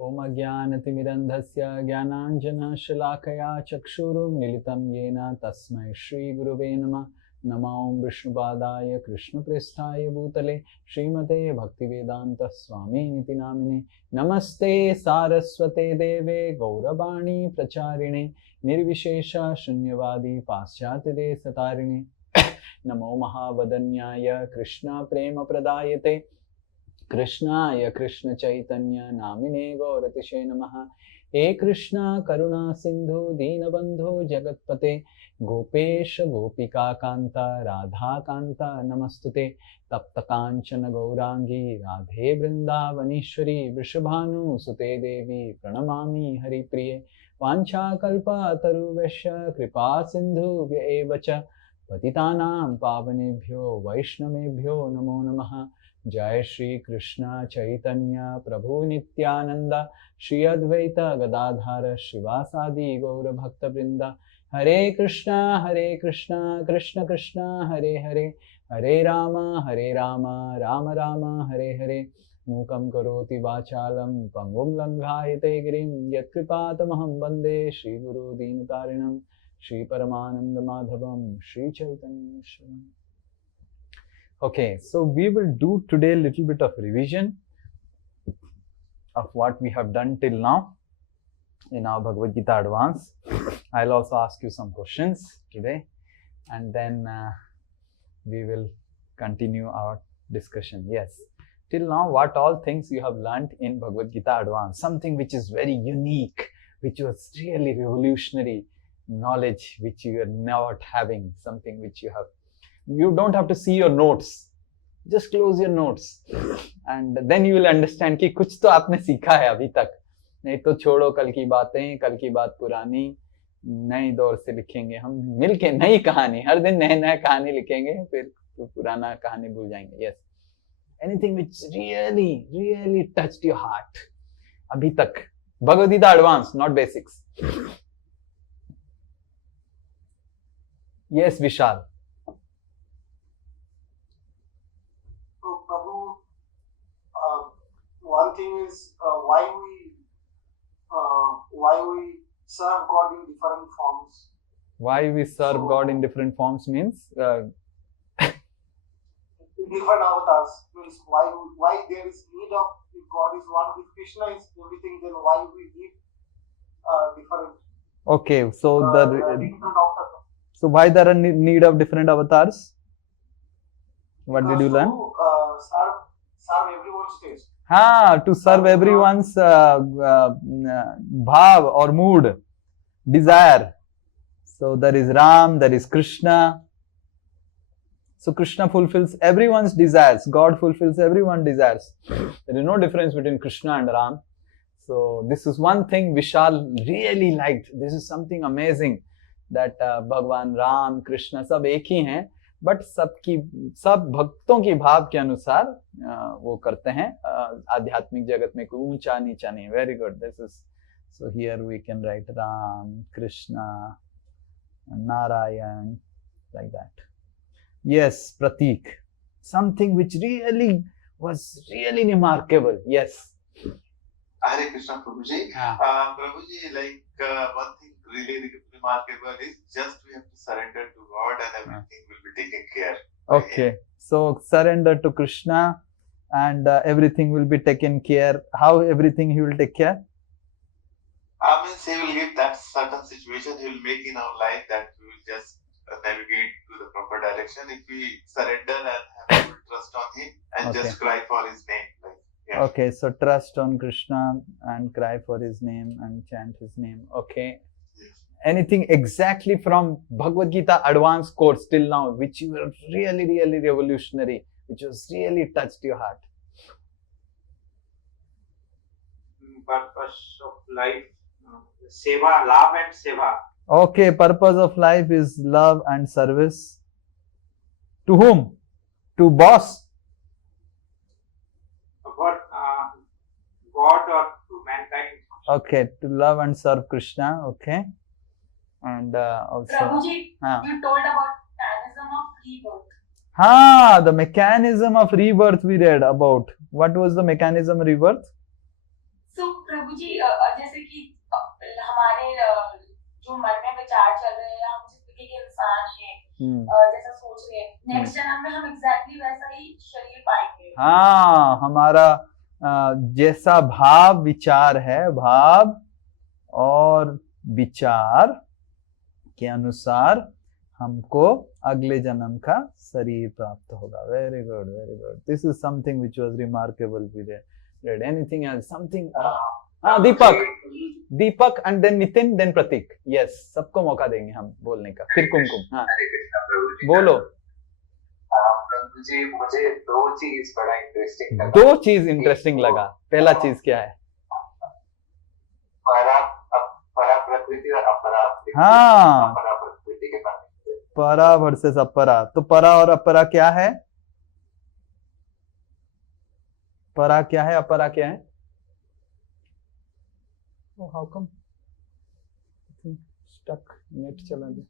Om Ajnanatimirandhasya Jnananjana Shalakaya Chakshurum Militam Yena Tasmai Shri Gurave Namah. Namo Vishnupadaya Krishna Prestaya Bhutale Srimate Bhaktivedanta Swami Niti Namine Namaste Saraswate Deve Gauravani Pracharine Nirvishesha Shunyavadi Paschatide Satarine Namo Mahavadanyaya Krishna Prema Pradayate Krishnaya Krishna Chaitanya Namine Gauratishe Namaha He Krishna Karuna Sindhu Dinabandhu Jagatpate Gopesha Gopika Kanta Radha Kanta Namastute Tapta Kanchana Gaurangi Radhe Vrindavanishwari Vrishabhanu Sute Devi Pranamami Hari Priye Vancha Kalpa Taruvesha Kripa Sindhu Vyaevacha Patitanam Pavanebhyo Vaishnamebhyo Namo Namaha Jai Shri Krishna Chaitanya Prabhu Nityananda Shri Advaita Gadadhara Shivasadi Gaura Bhakta Vrinda Hare Krishna Krishna Krishna Hare Hare Hare Rama Rama Rama Hare Hare Mukam Karoti Vachalam Pangum Langhayate Girim Yatkripatamaham Bande Shri Guru Dinatarinam Shri Paramananda Madhavam Shri Chaitanya Shri. Okay, so we will do today a little bit of revision of what we have done till now in our Bhagavad Gita Advance. I'll also ask you some questions today, and then we will continue our discussion. Yes, till now what all things you have learnt in Bhagavad Gita Advance, something which is very unique, which was really revolutionary knowledge which you are not having, something which you don't have to see your notes, just close your notes and then you will understand कि कुछ तो आपने सीखा है अभी तक, नहीं तो छोड़ो कल की बातें, कल की बात पुरानी, नए दौर से लिखेंगे हम मिलके नई कहानी, हर दिन नए कहानी लिखेंगे, फिर पुराना कहानी भूल जाएंगे. Yes, anything which really touched your heart अभी तक, Bhagavad Gita Advance, not basics. Yes, Vishal. One thing is why we serve God in different forms. Why we serve God in different forms means different avatars means why there is need of, if God is one, if Krishna is everything, then why we need different. Okay, so different avatars. So why there are need of different avatars? What did you learn? Serve everyone's taste. To serve everyone's bhav or mood, desire. So there is Ram, there is Krishna. So Krishna fulfills everyone's desires. God fulfills everyone's desires. There is no difference between Krishna and Ram. So this is one thing Vishal really liked. This is something amazing that Bhagwan Ram, Krishna सब एक ही हैं, but सब भक्तों की भाव के अनुसार वो करते हैं. आध्यात्मिक जगत में कोई ऊंचा नीचा नहीं. Very good. This is so here we can write Ram, Krishna, Narayan, like that. Yes, Prateek, something which really was really remarkable. Yes. Hare Krishna, Prabhuji. Prabhuji, like one thing really remarkable is just we have to surrender to God and everything will be taken care. Okay, so surrender to Krishna and everything will be taken care. How everything he will take care? Means he will give that certain situation he will make in our life that we will just navigate to the proper direction if we surrender and have full trust on him and just cry for his name. Yeah. Okay, so trust on Krishna and cry for his name and chant his name. Okay. Yes. Anything exactly from Bhagavad Gita Advanced course till now which you were really revolutionary, which was really touched your heart? Purpose of life, seva, love and seva. Okay, purpose of life is love and service. To whom? To boss? God or to mankind. Okay, to love and serve Krishna. Okay. And also Prabhuji, you told about mechanism of rebirth. The mechanism of rebirth we read about. What was the mechanism of rebirth? So प्रभु जी जैसे कि हमारे जो मन में विचार चल रहे हैं, हम जिंदगी के इंसान हैं, जैसा सोच रहे हैं, नेक्स्ट जन्म में हम एग्जैक्टली वैसा ही शरीर पाएंगे। हाँ, हमारा जैसा भाव विचार है, भाव और विचार के अनुसार हमको अगले जन्म का शरीर प्राप्त होगा। Very good, very good. This is something which was remarkable we read. Anything else? Something? Deepak and then Nitin, then Prateek. Yes, सबको मौका देंगे हम बोलने का, फिर कुमकुम। हाँ बोलो। जी, मुझे दो चीज बड़ा इंटरेस्टिंग लगा। दो चीज इंटरेस्टिंग लगा। पहला चीज क्या है? परा प्रकृति और अपरा। हाँ, अपरा प्रकृति के बारे में। परा वर्सेस अपरा। तो परा और अपरा क्या है? परा क्या है, अपरा क्या है? Oh, how come? I think stuck. Net चला गया।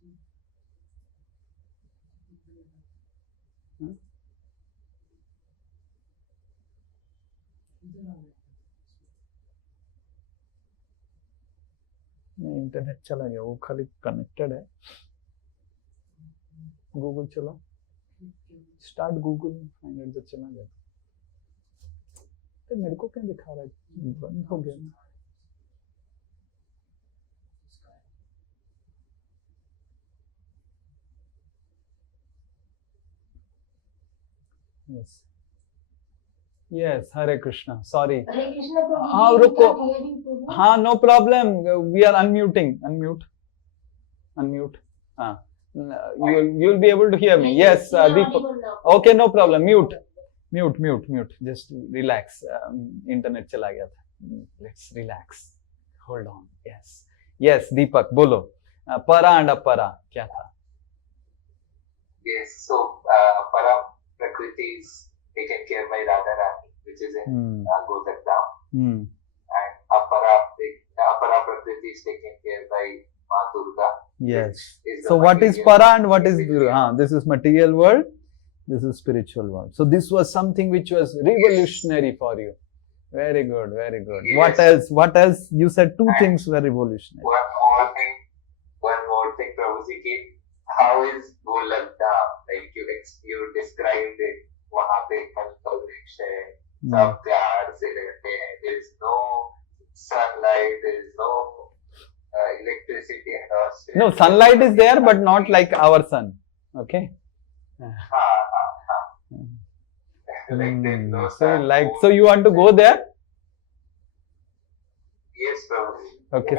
नहीं, इंटरनेट चला गया, वो खाली कनेक्टेड है। गूगल चला, स्टार्ट गूगल, फाइंड इट, चला गया। तो मेरे को क्या दिखा रहा है? बंद हो गया ना। Yes yes, Hare Krishna. Sorry, हाँ रुको, हाँ no problem, we are unmuting, unmute. हाँ, you will be able to hear me. Yes, Deepak. Okay, no problem. Mute. Just relax. Internet चला गया था. Let's relax. Hold on. Yes, Deepak, बोलो। परा and अपरा क्या था? Yes, so para prakriti is taken care by Radharani, which is in Godakdam, and apara prakriti is taken care by Ma Durga. Yes. So what is para and what is Durga? This is material world, this is spiritual world. So this was something which was revolutionary for you. Very good, very good. Yes. What else? You said two things were revolutionary. One more thing, Prabhuji, how is Golakdam? Like you described it. वहाँ पे फल वृक्ष है, सब प्यार से रहते हैं. There is no sunlight, there is no electricity and all. No, sunlight is there, but not like our sun. Okay. Like there is no sun. So you want to go there? Yes, Prabhuji. Okay,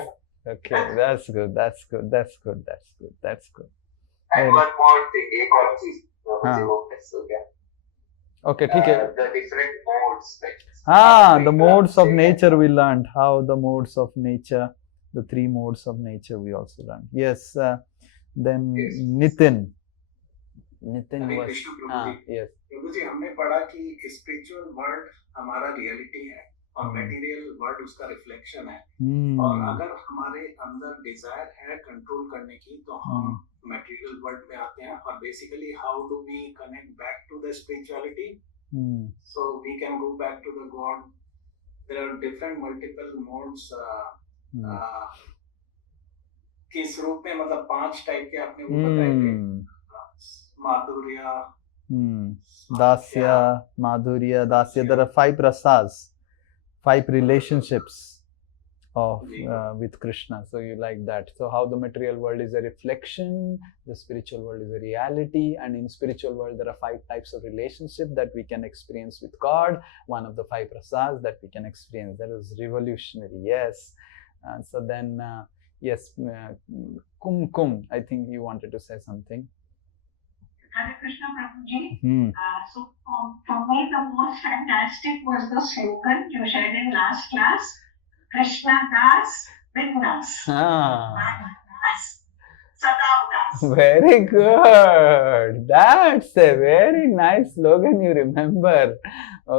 that's good. And one more thing, एक और चीज मुझे वो miss हो गया. Okay, ठीक है. The different modes. Like, the modes of nature we learned. How the modes of nature, the three modes of nature we also learned. Yes. Then yes. Nitin was. Yes. प्रभु जी, हमने पढ़ा कि spiritual world हमारा reality है और material world उसका reflection है. और अगर हमारे अंदर डिजायर है कंट्रोल करने की, तो हम मटेरियल वर्ल्ड में आते हैं. और basically how do we connect back to the spirituality, so we can go back to the God. There are different multiple modes. किस रूप में, मतलब 5 टाइप के आपने वो बताए थे. माधुर्य, Dasya, Madhurya, Dasya. There are 5 rasas, 5 relationships of with Krishna. So you like that. So how the material world is a reflection, the spiritual world is a reality, and in spiritual world there are 5 types of relationship that we can experience with God. One of the 5 rasas that we can experience. That was revolutionary. Yes. So then, yes, Kum, I think you wanted to say something. Hare Krishna, Prabhuji. So for me, the most fantastic was the slogan you shared in last class. Krishna Das, Bindas. Das, Sadav Das. Very good. That's a very nice slogan you remember.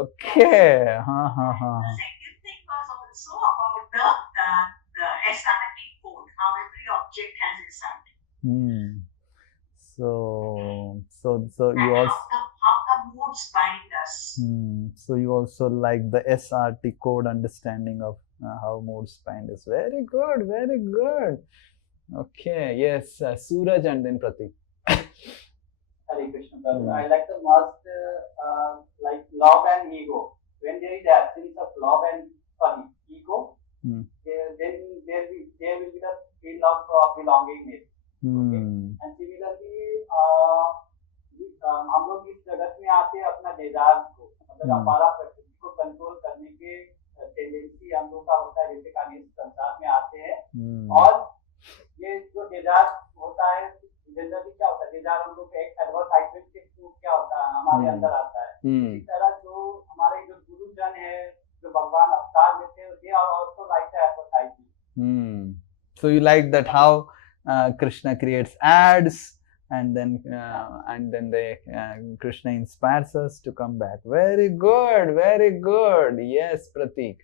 Okay. The second thing was also about the SRT code, how every object has SRT. So you also how the modes bind us. So you also like the SRT code understanding of how mood spanned is. Very good, very good. Okay, yes, Suraj and then Pratik. Hare Krishna. I like the most like love and ego. When there is absence of love and ego, then there will be the feel of belongingness. Okay? And similarly, हम लोग इस जगत में आते हैं अपना Dzire को, मतलब अपारा प्रकृति को कंट्रोल करने के टेंडेंसी हम लोग का होता है, जैसे कि संसार में आते हैं और ये जो डिजायर होता है जनरली क्या होता है, डिजायर हम लोग का एक एडवर्टाइजमेंट के थ्रू क्या होता है हमारे अंदर आता है। इसी तरह जो हमारे जो गुरुजन है जो भगवान अवतार लेते हैं, they are also like the advertisement. So you like that how Krishna creates ads and then Krishna inspires us to come back. Very good, very good. Yes, Pratik.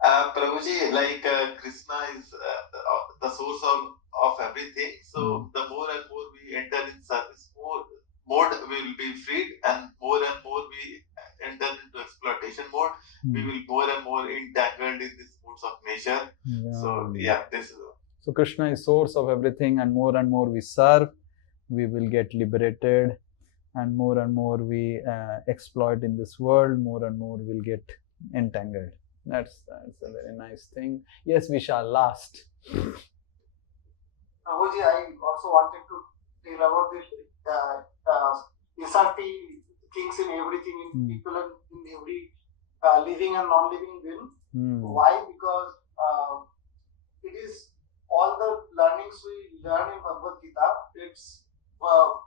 Prabhuji, like Krishna is the source of everything. So the more and more we enter in service mode, we will be freed, and more we enter into exploitation mode, we will more and more entangled in these moods of nature. So yeah, this is. So Krishna is source of everything, and more we serve, we will get liberated, and more we exploit in this world, more and more we'll get entangled. That's a very nice thing. Yes, we shall last. Prabhuji, I also wanted to tell about this SRT things in everything, in people and in every living and non-living being. Why? Because it is all the learnings we learn in Bhagavad Gita. It's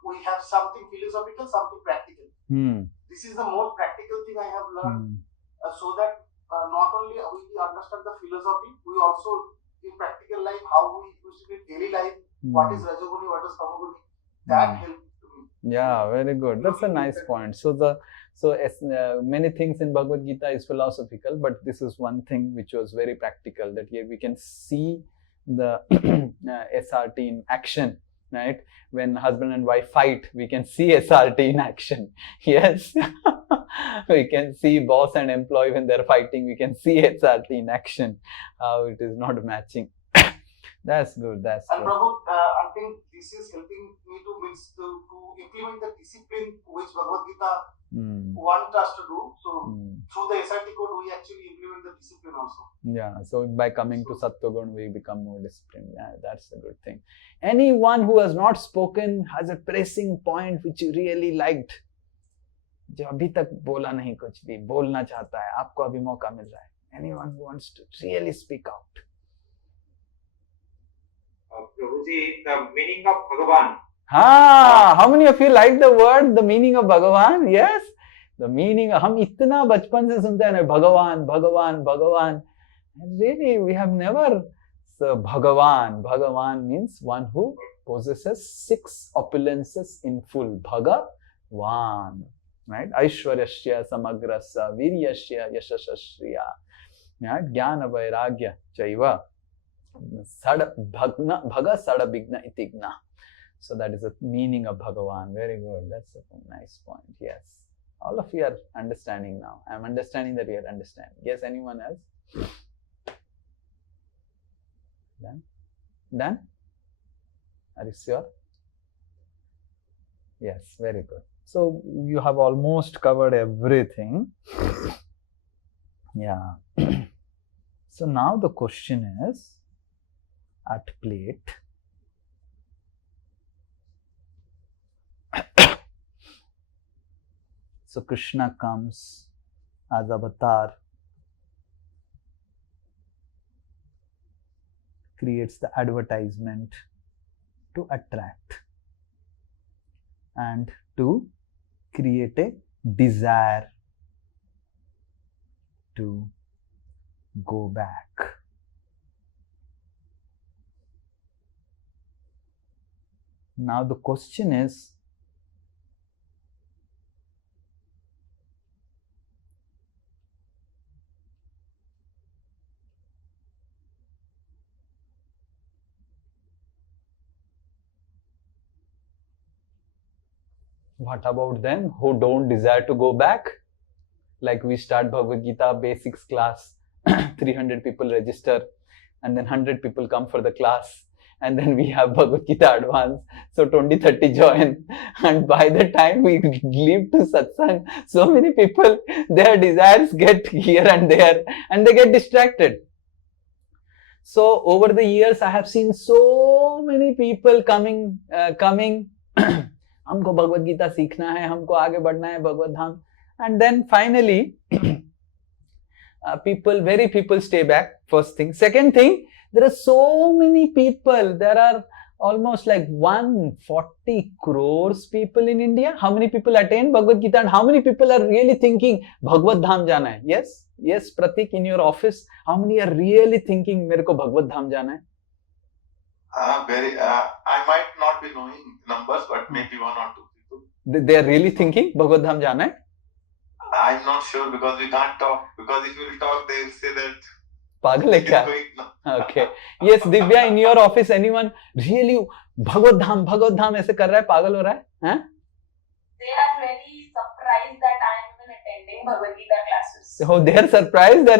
we have something philosophical, something practical. This is the most practical thing I have learned, so that not only we understand the philosophy, we also in practical life how we use it in daily life. What is Rajoguni, what is Tamoguni? That helped me. Yeah, very good. That's a nice point. So many things in Bhagavad Gita is philosophical, but this is one thing which was very practical, that here we can see the SRT in action, right? When husband and wife fight, we can see SRT in action. Yes. We can see boss and employee when they're fighting, we can see SRT in action, how it is not matching. That's good. That's and good. Prabhu, I think this is helping me to implement the discipline which Bhagavad Gita wants us to do. So through the SRT code, we actually implement the discipline also. Yeah. So by coming to Sattvagun, we become more disciplined. Yeah, that's a good thing. Anyone who has not spoken has a pressing point which you really liked, जो अभी तक बोला नहीं, कुछ भी बोलना चाहता है, आपको अभी मौका मिल रहा है. Anyone who wants to really speak out? Prabhuji, the meaning of Bhagavan. How many of you like the word, the meaning of Bhagavan? Yes, the meaning. हम इतना बचपन से सुनते हैं ना, भगवान भगवान भगवान. Really, we have never. So Bhagavan means one who possesses 6 opulences in full. Bhagavan. Right? Aishwaryasya samagrasya viryasya yashashashriya. Right? Jnana vairagya chaiva bhaga sadabhigna itigna. So that is the meaning of Bhagavan. Very good. That's a nice point. Yes. All of you are understanding now. I am understanding that you are understanding. Yes, anyone else? Done? Done? Are you sure? Yes, very good. So you have almost covered everything. Yeah. So now the question is at plate. So Krishna comes as avatar, creates the advertisement to attract and to create a desire to go back. Now the question is, what about them who don't desire to go back? Like we start Bhagavad Gita basics class 300 people register, and then 100 people come for the class, and then we have Bhagavad Gita Advance, so 20-30 join, and by the time we leave to satsang, so many people, their desires get here and there, and they get distracted. So over the years, I have seen so many people coming, हमको भगवद गीता सीखना है, हमको आगे बढ़ना है भगवद धाम, and then finally people stay back. First thing. Second thing, there are so many people. There are almost like 140 crores people in India. How many people attain Bhagavad Gita, and how many people are really thinking Bhagavad Dham jana hai? Yes, Pratik, in your office, how many are really thinking मेरे को भगवत धाम जाना है? I might not be knowing numbers, but maybe 1 or 2 people. They are really thinking Bhagavad Dham jana hai? I'm not sure, because we can't talk. Because if we will talk, they will say that. पागल है क्या? Okay. Yes, Divya, in your office, anyone really भगवत धाम ऐसे कर रहा है, पागल हो रहा है? हैं? They are really surprised that I am even attending Bhagavad Gita classes. Oh, they are surprised that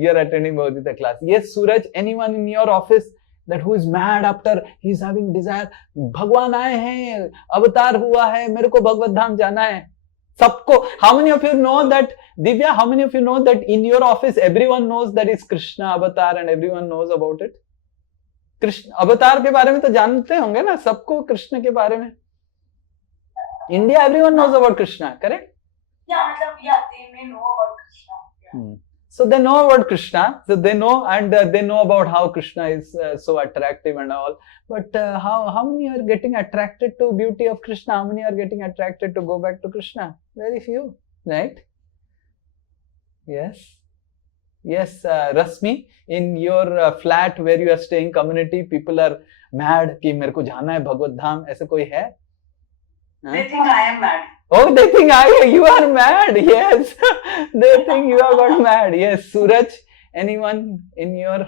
you are attending Bhagavad Gita class. Yes, Suraj, anyone in your office that who is mad after he is having desire, भगवान आए हैं, अवतार हुआ है, मेरे को भगवत धाम जाना है. सबको. How many of you know that, Divya, how many of you know that in your office everyone knows that is Krishna avatar and everyone knows about it? Krishna अवतार के बारे में तो जानते होंगे ना, सबको कृष्ण के बारे में. India, everyone knows about Krishna, correct? Yeah, they may know about Krishna. Yeah. So they know about Krishna, so they know, and they know about how Krishna is so attractive and all. But how many are getting attracted to beauty of Krishna? How many are getting attracted to go back to Krishna? Very few, right? Yes, Rasmi, in your flat where you are staying, community, people are mad कि मेरे को जाना है भगवत धाम, ऐसे कोई है? They think I am mad. Oh, they think you are mad. Yes, they think you have got mad. Yes, Suraj, anyone in your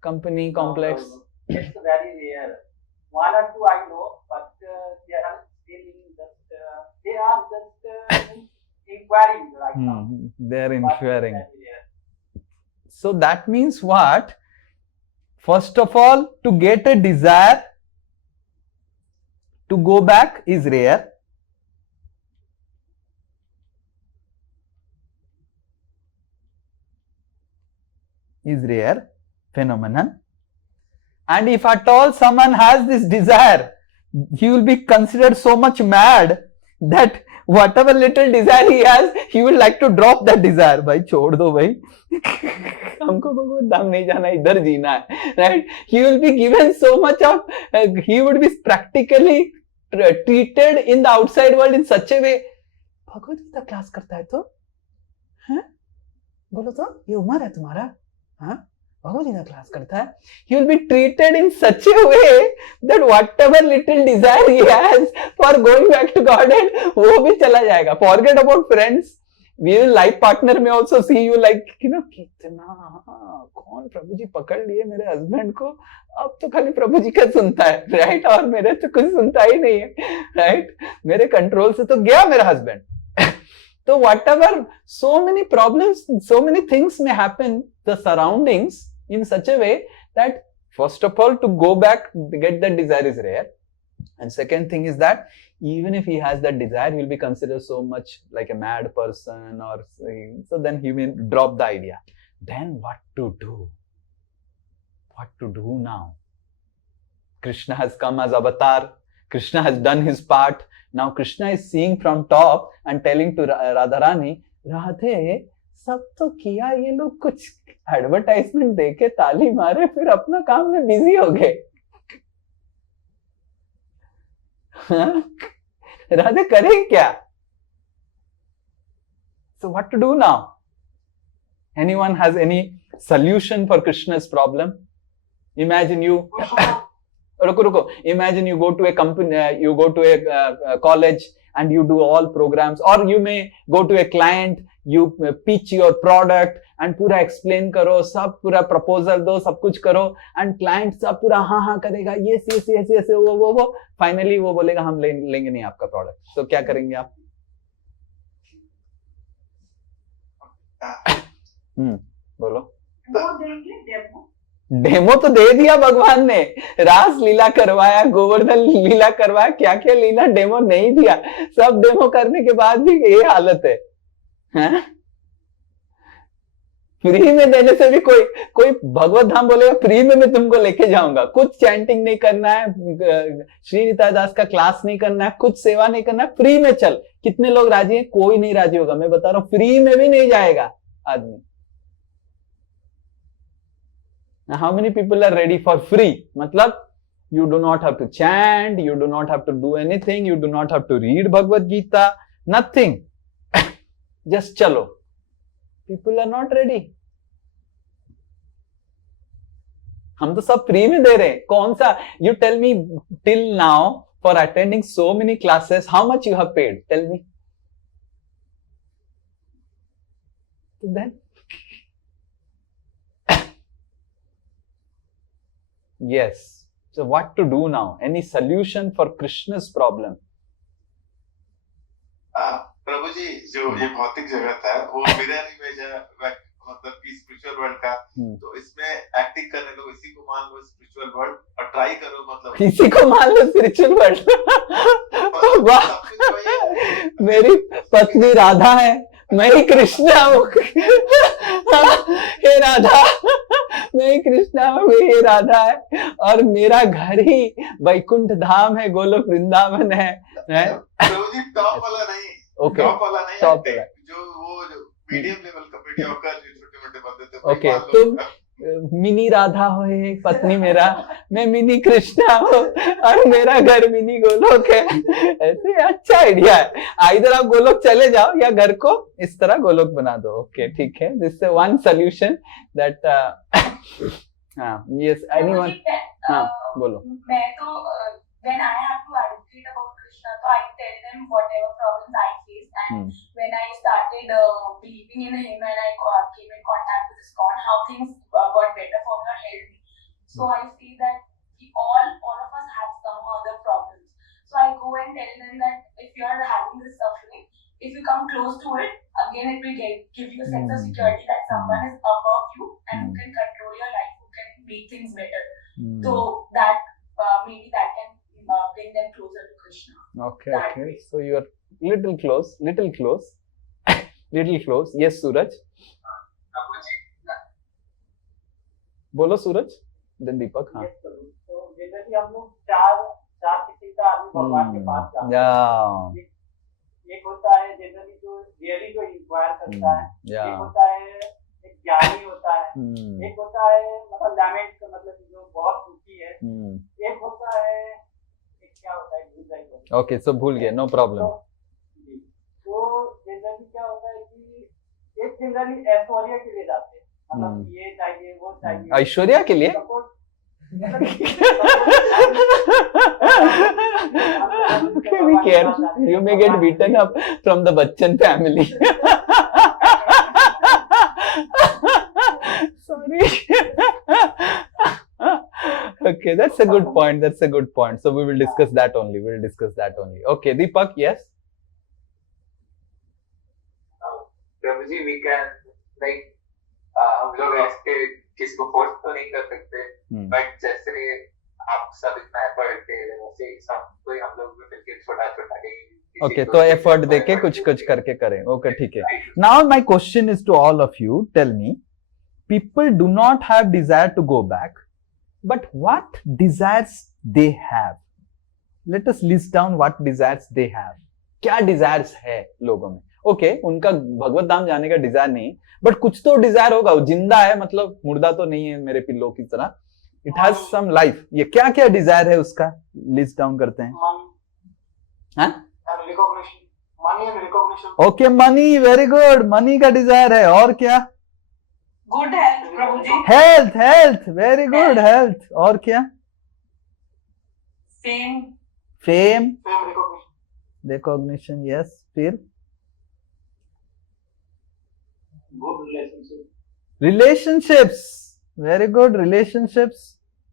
company complex? No. It's very rare. 1 or 2 I know, but they are just inquiring right now. They are inquiring. So that means what? First of all, to get a desire to go back is rare. Is rare phenomenon. And if at all someone has this desire, he will be considered so much mad that whatever little desire he has, he will like to drop that desire. भाई छोड़ दो भाई, हमको भगवत धाम नहीं जाना, इधर जीना है, right? He will be given so much of, he would be practically treated in the outside world in such a way. Bhagavad Gita class करता है तो, हैं? बोलो तो, ये उम्र है तुम्हारा, हाँ? भगवत गीता क्लास करता है. He will be treated in such a way that whatever little desire he has for going back to Godhead, वो भी चला जाएगा. Forget about friends. We will life partner में also see you like, कितना कौन प्रभु जी पकड़ लिए मेरे हस्बैंड को, अब तो खाली प्रभु जी का सुनता है, राइट? और मेरे तो कुछ सुनता ही नहीं है, राइट? मेरे कंट्रोल से तो गया मेरा husband. So whatever, so many problems, so many things may happen, the surroundings in such a way that first of all to go back, get that desire is rare. And second thing is that even if he has that desire, he will be considered so much like a mad person, or so then he will drop the idea. Then what to do? What to do now? Krishna has come as avatar. Krishna has done his part. Now Krishna is seeing from top and telling to Radharani, Radhe, सब तो किया, ये लोग कुछ advertisement देके ताली मारे, फिर अपना काम में बिजी हो गए. राधे करें क्या? So what to do now? Anyone has any solution for Krishna's problem? Imagine you रुको. Imagine you go to a company, you go to a college and you do all programs, or you may go to a client, you pitch your product and पूरा explain करो, सब पूरा proposal दो, सब कुछ करो, and client सब पूरा हाँ करेगा, yes, वो finally वो बोलेगा हम लेंगे नहीं आपका product. तो क्या करेंगे आप? बोलो। वो देंगे डेमो। डेमो तो दे दिया भगवान ने, रास लीला करवाया, गोवर्धन लीला करवाया, क्या क्या लीला, डेमो नहीं दिया। सब डेमो करने के बाद भी ये हालत है, हैं? फ्री में देने से भी कोई भगवत धाम बोलेगा फ्री में मैं तुमको लेके जाऊंगा, कुछ चैंटिंग नहीं करना है, श्री निताई दास का क्लास नहीं करना है, कुछ सेवा नहीं करना है, फ्री में चल। कितने लोग राजी हैं? कोई नहीं राजी होगा, मैं बता रहा हूं, फ्री में भी नहीं जाएगा आदमी। How many people are ready for free? मतलब you do not have to chant, you do not have to do anything, you do not have to read Bhagavad Gita, nothing. Just चलो। People are not ready. हम तो सब free में दे रहे हैं, कौन सा? You tell me till now for attending so many classes, how much you have paid? Tell me. Then yes. So what to do now? Any solution for Krishna's problem? प्रभु जी, जो ये भौतिक जगत है वो मिरर इमेज है, मतलब कि spiritual world का। तो इसमें एक्टिंग करने लो, इसी को मान लो स्पिरिचुअल वर्ल्ड और ट्राई करो, मतलब इसी को मान लो स्पिरिचुअल वर्ल्ड। वाह, मेरी पत्नी राधा है, मैं ही कृष्णा हूँ। हे राधा, मैं ही कृष्णा हूँ, ये राधा है, और मेरा घर ही वैकुंठ धाम है, गोलोक वृंदावन है। प्रभु जी टॉप वाला नहीं, ओके, टॉप वाला नहीं, टॉप वाला, जो मीडियम लेवल का मीडियोकर, जो छोटे मोटे बंदे थे। ओके, तुम मिनी राधा हो, पत्नी मेरा, मैं मिनी कृष्णा हूँ, और मेरा घर मिनी गोलोक है। ऐसे अच्छा आइडिया है, इधर आप गोलोक चले जाओ या घर को इस तरह गोलोक बना दो। ओके, ठीक है, this is one solution that. Yes, anyone? हाँ, बोलो। मैं तो when I have to advocate about Krishna, so I tell them whatever problems I face, and when I started believing in him and I came in contact with ISKCON, how things got better for me or helped me. So I see that all of us have some other problems. So I go and tell them that if you are having this suffering, if you come close to it, again it will give you a sense of security that someone is above you and who can control your life, who can make things better. So that maybe that can bring them closer to Krishna. Okay, okay. So you are little close. Little close. Yes, Suraj. बोलो सूरज, then दीपक। हाँ, तो generally हम लोग चार किस्म का आदमी भगवान के पास जाते हैं। एक होता है जनरली जो रियली जो इंक्वायर करता है, एक होता है एक ज्ञानी होता है, एक होता है मतलब लैमेंट का मतलब जो बहुत दुखी है, एक होता है क्या होता है भूल गए। ओके, सो भूल गए, नो प्रॉब्लम। तो जनरली क्या होता है कि एक जनरली ऐश्वर्या के लिए जाते हैं, मतलब ये चाहिए वो चाहिए, ऐश्वर्या के लिए। Okay, be careful. You may get beaten up from the Bachchan family. Sorry. Okay, that's a good point. So we will discuss that only. Okay, Deepak, yes. Prabhu ji, we can like हम लोग ऐसे किसको force तो नहीं कर सकते, but जैसे आप सब इतना एफर्ट दे रहे हो, वैसे सब कोई हम लोग भी मिलकर छोटा ओके, तो एफर्ट देके कुछ करके करें। ओके, ठीक है। Now my question is to all of you, tell me, people do not have desire to go back, but what desires they have? Let us list down what desires they have. क्या desires है लोगों में? Okay, उनका भगवत धाम जाने का Dzire नहीं, but कुछ तो डिजायर होगा, वो जिंदा है, मतलब मुर्दा तो नहीं है मेरे पिल्लों की तरह, इट हैज सम लाइफ। ये क्या क्या डिजायर है उसका लिस्ट डाउन करते हैं। Okay, money, very good, money का डिजायर है, और क्या? गुड हेल्थ प्रभु जी। हेल्थ, वेरी गुड, हेल्थ, और क्या? फेम, रिकॉग्निशन, यस, फिर रिलेशनशिप्स, वेरी गुड, रिलेशनशिप्स,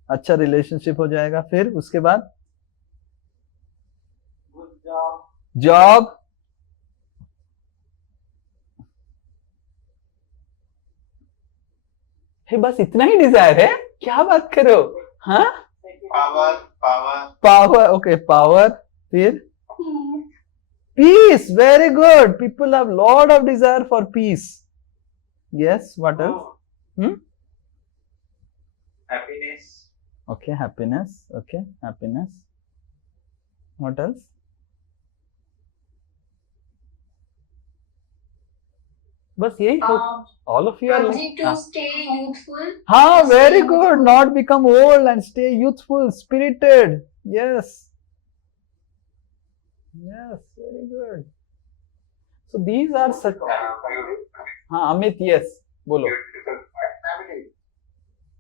अच्छा रिलेशनशिप हो जाएगा। फिर उसके बाद जॉब, हे बस इतना ही डिजायर है, क्या बात करो। हाँ, power power power, okay power, फिर peace, very good, people have lot of desire for peace. Yes, what else? Happiness. Okay, happiness, okay, happiness, what else? बस यही, all of you are like, to stay youthful. हाँ, very good, not become old and stay youthful, spirited. Yes, yes, very good. So these are such. हाँ, Amit, yes, बोलो.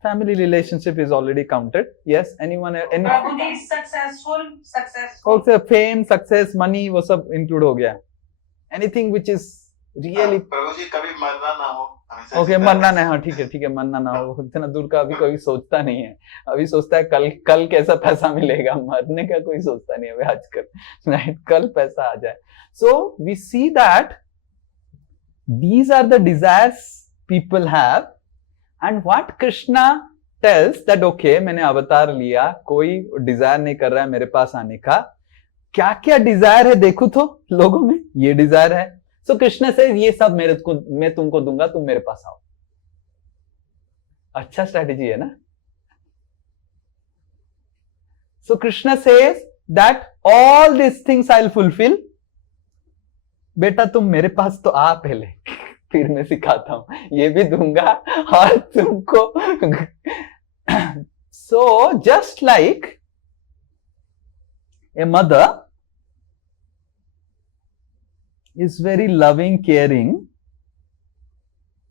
Family relationship is already counted. Yes, anyone? Prabhuji, successful. Okay, fame, success, money, वो सब include हो गया. Anything which is really. प्रभु जी कभी मरना ना हो, हमेशा ओके, मरना नहीं, हाँ ठीक है, मरना ना हो, इतना दूर का अभी कोई सोचता नहीं है। अभी सोचता है कल कैसा पैसा मिलेगा, मरने का कोई सोचता नहीं है अभी आजकल, राइट? कल पैसा आ जाए। So we see that these are the desires people have, and what Krishna tells that okay, मैंने अवतार लिया, कोई डिजायर नहीं कर रहा है मेरे पास आने का, क्या क्या डिजायर है देखो तो लोगों में, ये डिजायर है। सो कृष्ण से ये सब मैं तुमको दूंगा, तुम मेरे पास आओ। अच्छा स्ट्रेटेजी है ना। So Krishna says that all this things I will fulfil, बेटा तुम मेरे पास तो आ पहले, फिर मैं सिखाता हूं, ये भी दूंगा और तुमको। So just like a mother is very loving, caring.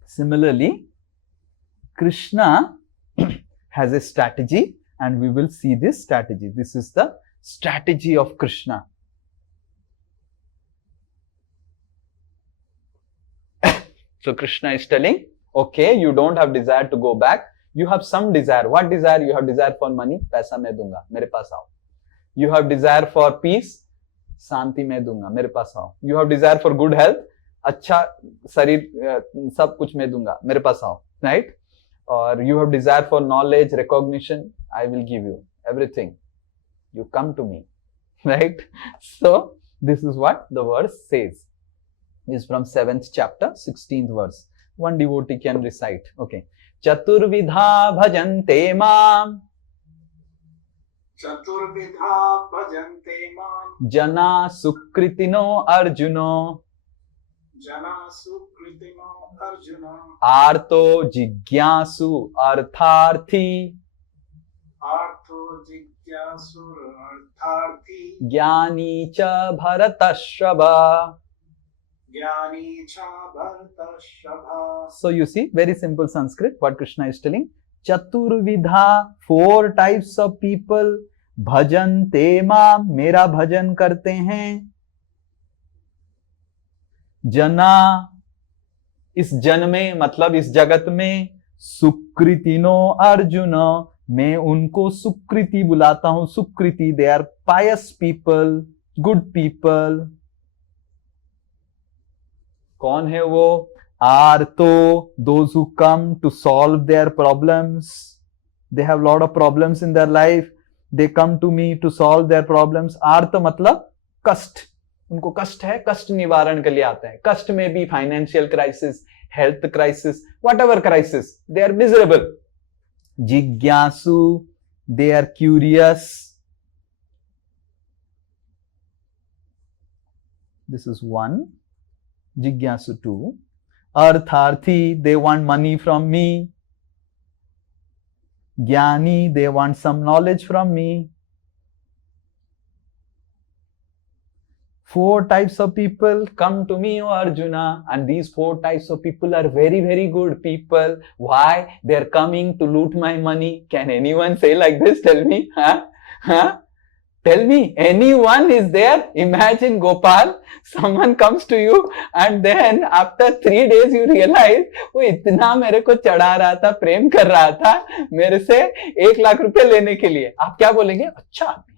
Similarly, Krishna has a strategy, and we will see this strategy. This is the strategy of Krishna. So Krishna is telling, okay, you don't have desire to go back. You have some desire. What desire? You have desire for money. पैसा मैं दूंगा, मेरे पास आओ. You have desire for peace. शांति मैं दूंगा, मेरे पास आओ. You have desire for good health, अच्छा शरीर, सब कुछ मैं दूंगा, मेरे पास आओ, राइट? और you have desire for knowledge, recognition, I will give you everything, you come to me, right? So this is what the verse says, is from 7th chapter 16th verse. One devotee can recite. Okay, चतुर्विधा भजन्ते माम, चतुर्विधा भजन्ते मां जना सुकृतिनो अर्जुनो, जना सुकृतिनो अर्जुन, आर्तो जिज्ञासु अर्थार्थी, ortho जिज्ञासुरर्थार्थी, ज्ञानी च भरतश्रभ. ज्ञानी च भरतश्रभ. So you see, very simple Sanskrit, what Krishna is telling. चतुर्विधा, 4 types of people, भजन्ते मां, मेरा भजन करते हैं. जना, इस जन में मतलब इस जगत में, सुकृतिनो अर्जुन, मैं उनको सुकृति बुलाता हूं. Sukriti, they are pious people, good people. कौन है वो? Artho, those who come to solve their problems. They have lot of problems in their life. They come to me to solve their problems. Artho मतलब कष्ट, उनको कष्ट है, कष्ट निवारण के लिए आते हैं. कष्ट में भी financial crisis, health crisis, whatever crisis, they are miserable. जिज्ञासु, they are curious. This is 1. Jigyasu 2. Artharthi, they want money from me. Jnani, they want some knowledge from me. 4 types of people come to me, O Arjuna, and these 4 types of people are very, very good people. Why? They are coming to loot my money. Can anyone say like this? Tell me. Huh? Tell me, anyone is there? Imagine, Gopal, someone comes to you and then after 3 days you realize वो इतना मेरे को चढ़ा रहा था, प्रेम कर रहा था मेरे से 1 लाख रुपए लेने के लिए. आप क्या बोलेंगे? अच्छा आदमी,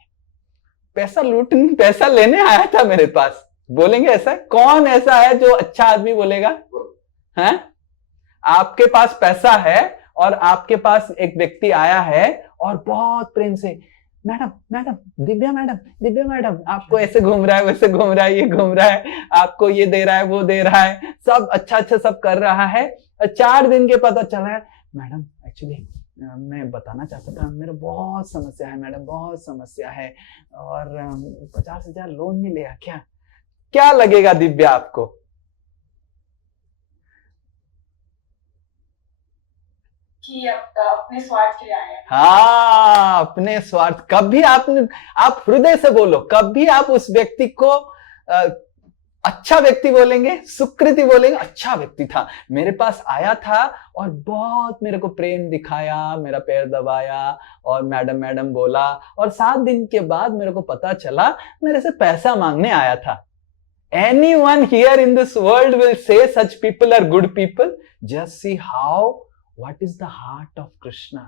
पैसा लेने आया था मेरे पास. बोलेंगे ऐसा? कौन ऐसा है जो अच्छा आदमी बोलेगा? हैं? आपके पास पैसा है और आपके पास एक व्यक्ति आया है और बहुत प्रेम से, मैडम मैडम दिव्या मैडम आपको ऐसे घूम रहा है, वैसे घूम रहा है, ये घूम रहा है, आपको ये दे रहा है, वो दे रहा है, सब अच्छा सब कर रहा है। 4 दिन के पता चला है, मैडम एक्चुअली मैं बताना चाहता था, मेरा बहुत समस्या है मैडम, बहुत समस्या है, और 50,000 लोन मिलेगा क्या? क्या लगेगा दिव्या आपको? कि अपने स्वार्थ के लिए आए हैं। हाँ, अपने स्वार्थ। कभी आप हृदय से बोलो, कभी आप उस व्यक्ति को अच्छा व्यक्ति बोलेंगे, सुकृति बोलेंगे, अच्छा व्यक्ति था, मेरे पास आया था और बहुत मेरे को प्रेम दिखाया, मेरा पैर दबाया और मैडम बोला, और 7 दिन के बाद मेरे को पता चला मेरे से पैसा मांगने आया था। Anyone here in this world will say such people are good people? Just see what is the heart of Krishna.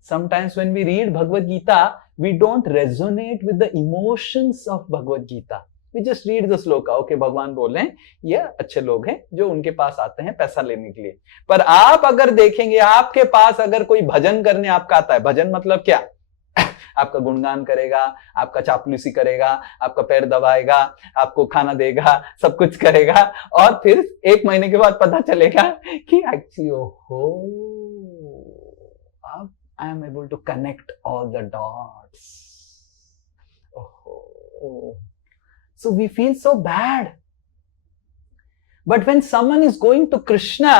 Sometimes when we read Bhagavad Gita, we don't resonate with the emotions of Bhagavad Gita. We just read the sloka. Okay, भगवान बोल रहे हैं ये अच्छे लोग हैं जो उनके पास आते हैं पैसा लेने के लिए। पर आप अगर देखेंगे, आपके पास अगर कोई भजन करने आपका आता है, भजन मतलब क्या? आपका गुणगान करेगा, आपका चापलूसी करेगा, आपका पैर दबाएगा, आपको खाना देगा, सब कुछ करेगा, और फिर 1 महीने के बाद पता चलेगा कि एक्चुअली ओहो, अब I am able to connect all the dots. ओहो, so we feel so bad. But when someone is going to Krishna,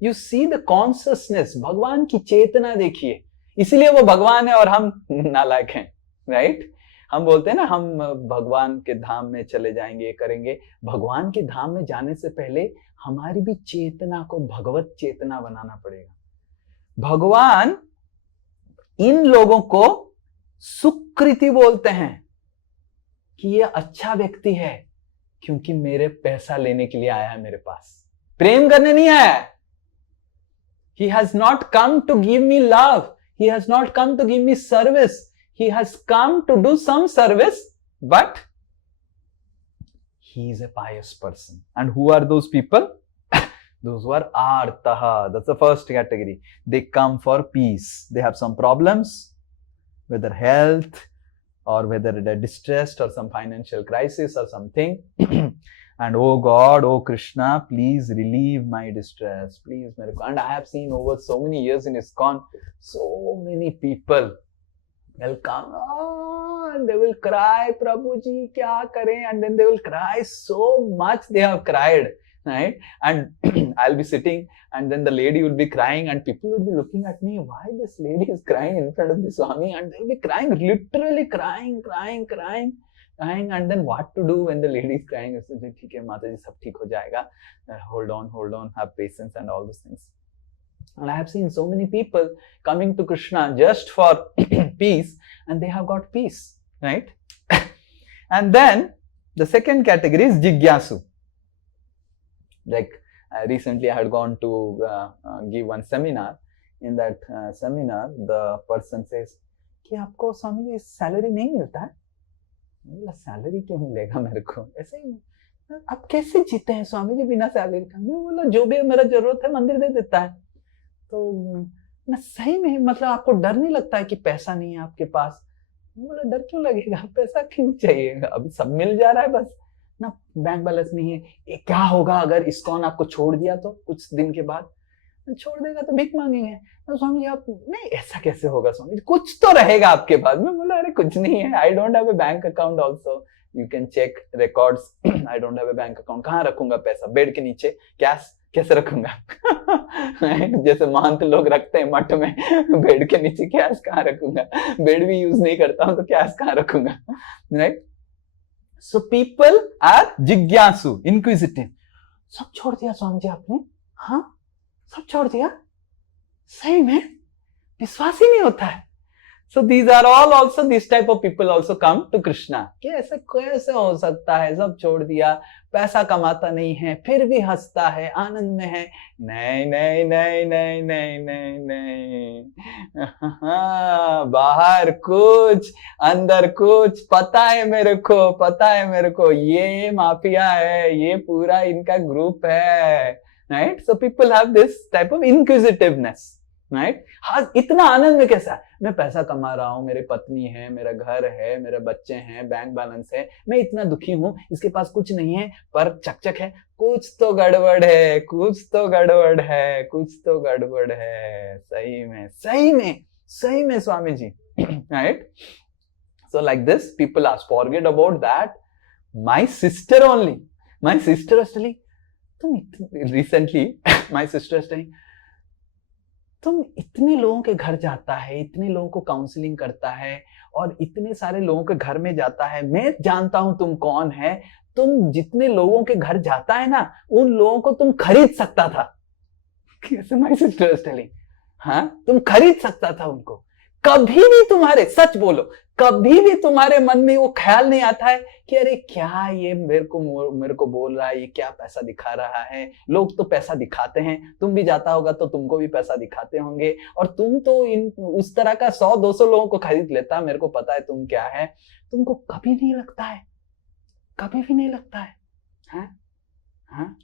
you see the consciousness, भगवान की चेतना देखिए। इसीलिए वो भगवान है और हम नालायक हैं, राइट? हम बोलते हैं ना, हम भगवान के धाम में चले जाएंगे, करेंगे। भगवान के धाम में जाने से पहले हमारी भी चेतना को भगवत चेतना बनाना पड़ेगा। भगवान इन लोगों को सुकृति बोलते हैं कि ये अच्छा व्यक्ति है, क्योंकि मेरे पैसा लेने के लिए आया है मेरे पास, प्रेम करने नहीं आया है। He has not come to give me love. He has not come to give me service. He has come to do some service, but he is a pious person. And who are those people? Those who are artaha. That's the first category. They come for peace. They have some problems, whether health or whether they're distressed or some financial crisis or something. And oh God, oh Krishna, please relieve my distress. Please, and I have seen over so many years in ISKCON, so many people will come, and they will cry, Prabhuji, kya kare? And then they will cry so much they have cried, right? And I'll be sitting, and then the lady will be crying, and people will be looking at me, why this lady is crying in front of the Swami? And they'll be crying, literally crying. And then what to do when the lady is crying? ठीक है माताजी, सब ठीक हो जाएगा, hold on, have patience and all those things. And I have seen so many people coming to Krishna just for peace, and they have got peace, right? And then the second category is jigyasu. Like recently I had gone to give one seminar. In that seminar, the person says कि आपको Swami ji salary नहीं मिलता है? बोला salary क्यों मिलेगा मेरे को, ऐसे ही आप कैसे जीते हैं स्वामी जी बिना सैलरी का? मैं बोला जो भी मेरा जरूरत है मंदिर दे देता है। तो ना सही में, मतलब आपको डर नहीं लगता है कि पैसा नहीं है आपके पास? मैं बोला डर क्यों लगेगा, पैसा क्यों चाहिएगा, अभी सब मिल जा रहा है, बस ना बैंक बैलेंस नहीं है। क्या होगा अगर ISKCON आपको छोड़ दिया तो? कुछ दिन के बाद छोड़ देगा तो भीख मांगेंगे। तो स्वामी जी आप, नहीं ऐसा कैसे होगा स्वामी जी, कुछ तो रहेगा आपके पास। मैं बोला अरे कुछ नहीं है, I don't have a bank account also, you can check records, I don't have a bank account. कहाँ रखूंगा पैसा? बेड के नीचे। कैश कैसे रखूंगा? जैसे महंत लोग रखते हैं मठ में, बेड के नीचे कैश कहाँ रखूंगा? बेड भी यूज नहीं करता हूं तो कैश कहाँ रखूंगा, राइट? सो पीपल आर जिज्ञासु, इंक्विजिटिव। सब छोड़ दिया स्वामी जी आपने? हाँ सब छोड़ दिया, सही में विश्वास ही नहीं होता है। So these are all also, these type of people also come to Krishna. कि ऐसे कैसे हो सकता है, सब छोड़ दिया, पैसा कमाता नहीं है, फिर भी हंसता है, आनंद में है। नहीं नहीं नहीं नहीं नहीं नहीं नहीं, बाहर कुछ अंदर कुछ, पता है मेरे को ये माफिया है, ये पूरा इनका ग्रुप है, right? So people have this type of inquisitiveness, right? हाँ, इतना आनंद में कैसा है, मैं पैसा कमा रहा हूँ, मेरे पत्नी है, मेरा घर है, मेरे बच्चे हैं, बैंक बैलेंस है, मैं इतना दुखी हूँ, इसके पास कुछ नहीं है पर चकचक है, कुछ तो गड़बड़ है, कुछ तो गड़बड़ है, कुछ तो गड़बड़ है, सही में सही में सही में Swami ji, right? So like this people ask, forget about that. My sister only, my sister was telling, recently my sister was telling, तुम इतने लोगों के घर जाता है, इतने लोगों को काउंसलिंग करता है और इतने सारे लोगों के घर में जाता है, मैं जानता हूं तुम कौन है, तुम जितने लोगों के घर जाता है ना, उन लोगों को तुम खरीद सकता था. कैसे माय सिस्टर वाज टेलिंग, हाँ तुम खरीद सकता था उनको. कभी भी तुम्हारे, सच बोलो, कभी भी तुम्हारे मन में वो ख्याल नहीं आता है कि अरे क्या ये मेरे को बोल रहा है, ये क्या पैसा दिखा रहा है. लोग तो पैसा दिखाते हैं, तुम भी जाता होगा तो तुमको भी पैसा दिखाते होंगे, और तुम तो इन उस तरह का 100-200 लोगों को खरीद लेता, मेरे को पता है तुम क्या है. तुमको कभी नहीं लगता है, कभी भी नहीं लगता है. हाँ हाँ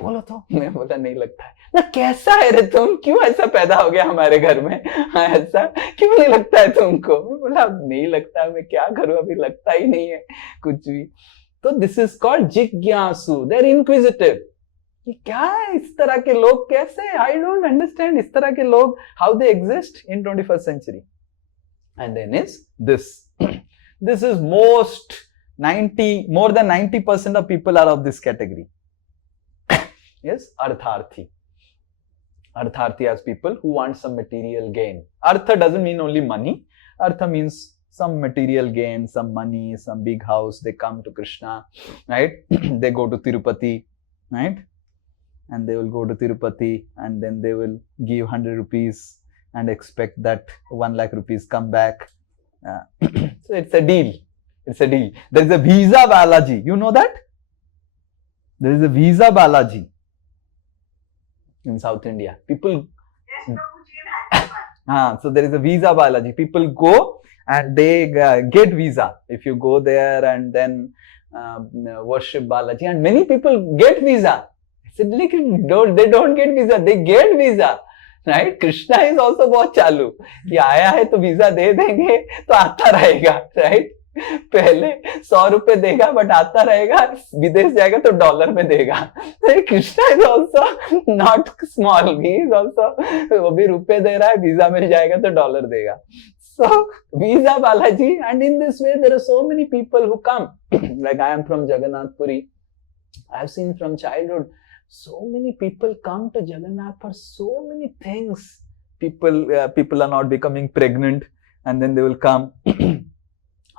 बोलो तो. मैं बोला नहीं लगता है ना. कैसा है रे तुम, क्यों ऐसा पैदा हो गया हमारे घर में, हाँ ऐसा क्यों नहीं लगता है तुमको. मैं बोला नहीं लगता है, मैं क्या करूं, अभी लगता ही नहीं है कुछ भी. तो दिस इज कॉल्ड जिज्ञासु, दे आर इंक्विजिटिव. कि क्या है इस तरह के लोग, कैसे, आई डोंट अंडरस्टैंड इस तरह के लोग, how they exist in 21st century. And then is this this is more than 90% of people are of this category. Yes, artharthi. Artharthi as people who want some material gain. Artha doesn't mean only money. Artha means some material gain, some money, some big house. They come to Krishna, right? They go to Tirupati, right? And they will go to Tirupati and then they will give 100 rupees and expect that 1 lakh rupees come back. So it's a deal. It's a deal. There is a visa Balaji. You know that? There is a visa Balaji in South India. People. So there is a visa Balaji. People go and they get visa. If you go there and then worship Balaji, and many people get visa. I said, they don't get visa. They get visa. Right? Krishna is also बहुत चालू कि आया है तो visa दे देंगे तो आता रहेगा. राइट? पहले 100 रुपए देगा बट आता रहेगा, विदेश जाएगा तो डॉलर में देगा. Krishna is also not small, he is also, वो भी रुपए दे रहा है, वीजा मिल जाएगा तो डॉलर देगा. So visa Balaji, and in this way there are so many people who come. Like I am from Jagannath Puri. I have seen from childhood so many people come to Jagannath for so many things. People are not becoming pregnant and then they will come.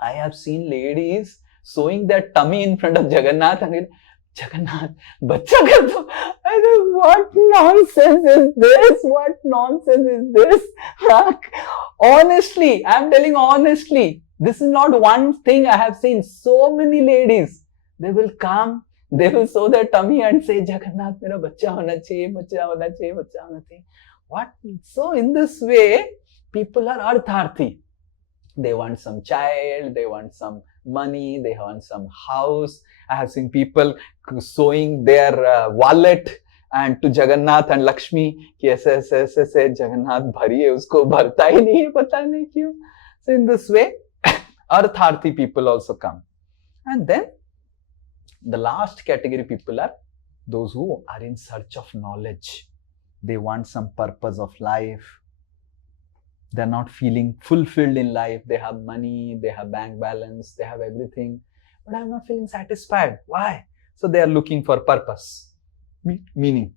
I have seen ladies showing their tummy in front of Jagannath and Jagannath, bachcha kar do. I said, what nonsense is this? What nonsense is this? Honestly, I am telling honestly, this is not one thing I have seen. So many ladies, they will come, they will show their tummy and say, Jagannath, mera bachcha hona chahiye, bachcha hona chahiye, bachcha hona chahiye. What? So in this way, people are artharthi. They want some child, they want some money, they want some house. I have seen people showing their wallet and to Jagannath and Lakshmi कि ऐसे Jagannath भरिए, उसको भरता ही नहीं है, पता नहीं क्यों. So in this way, artharthi people also come. And then the last category people are those who are in search of knowledge. They want some purpose of life. They are not feeling fulfilled in life. They have money, they have bank balance, they have everything, but I am not feeling satisfied. Why? So they are looking for purpose, meaning.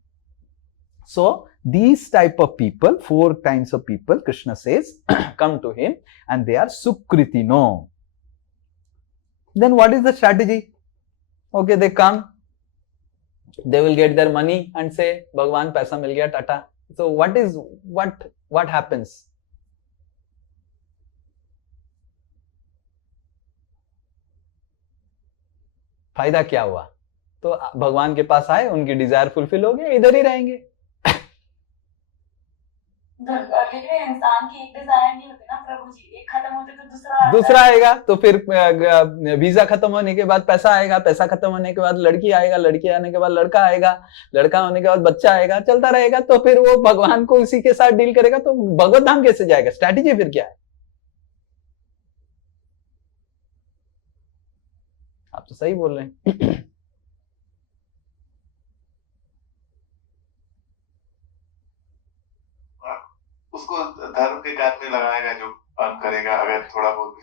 So these type of people, 4 kinds of people, Krishna says, come to him and they are sukritino. Then what is the strategy? Okay, they come, they will get their money and say, Bhagwan, paisa mil gaya, tata. So what happens? फायदा क्या हुआ? तो भगवान के पास आए, उनकी Dzire fulfil हो गया, इधर ही रहेंगे. लेकिन इंसान की एक डिजायर नहीं होती ना प्रभु जी, एक खत्म होते तो दूसरा दूसरा आएगा, तो फिर वीजा खत्म होने के बाद पैसा आएगा, पैसा खत्म होने के बाद लड़की आएगा, लड़की आने के बाद लड़का आएगा, लड़का होने के बाद बच्चा आएगा, चलता रहेगा। तो फिर वो भगवान को उसी के साथ डील करेगा, तो भगवत धाम कैसे जाएगा? स्ट्रैटेजी फिर क्या है? आप तो सही बोल रहे हैं। उसको धर्म के कार्य में लगाएगा जो अर्न करेगा, अगर थोड़ा बहुत।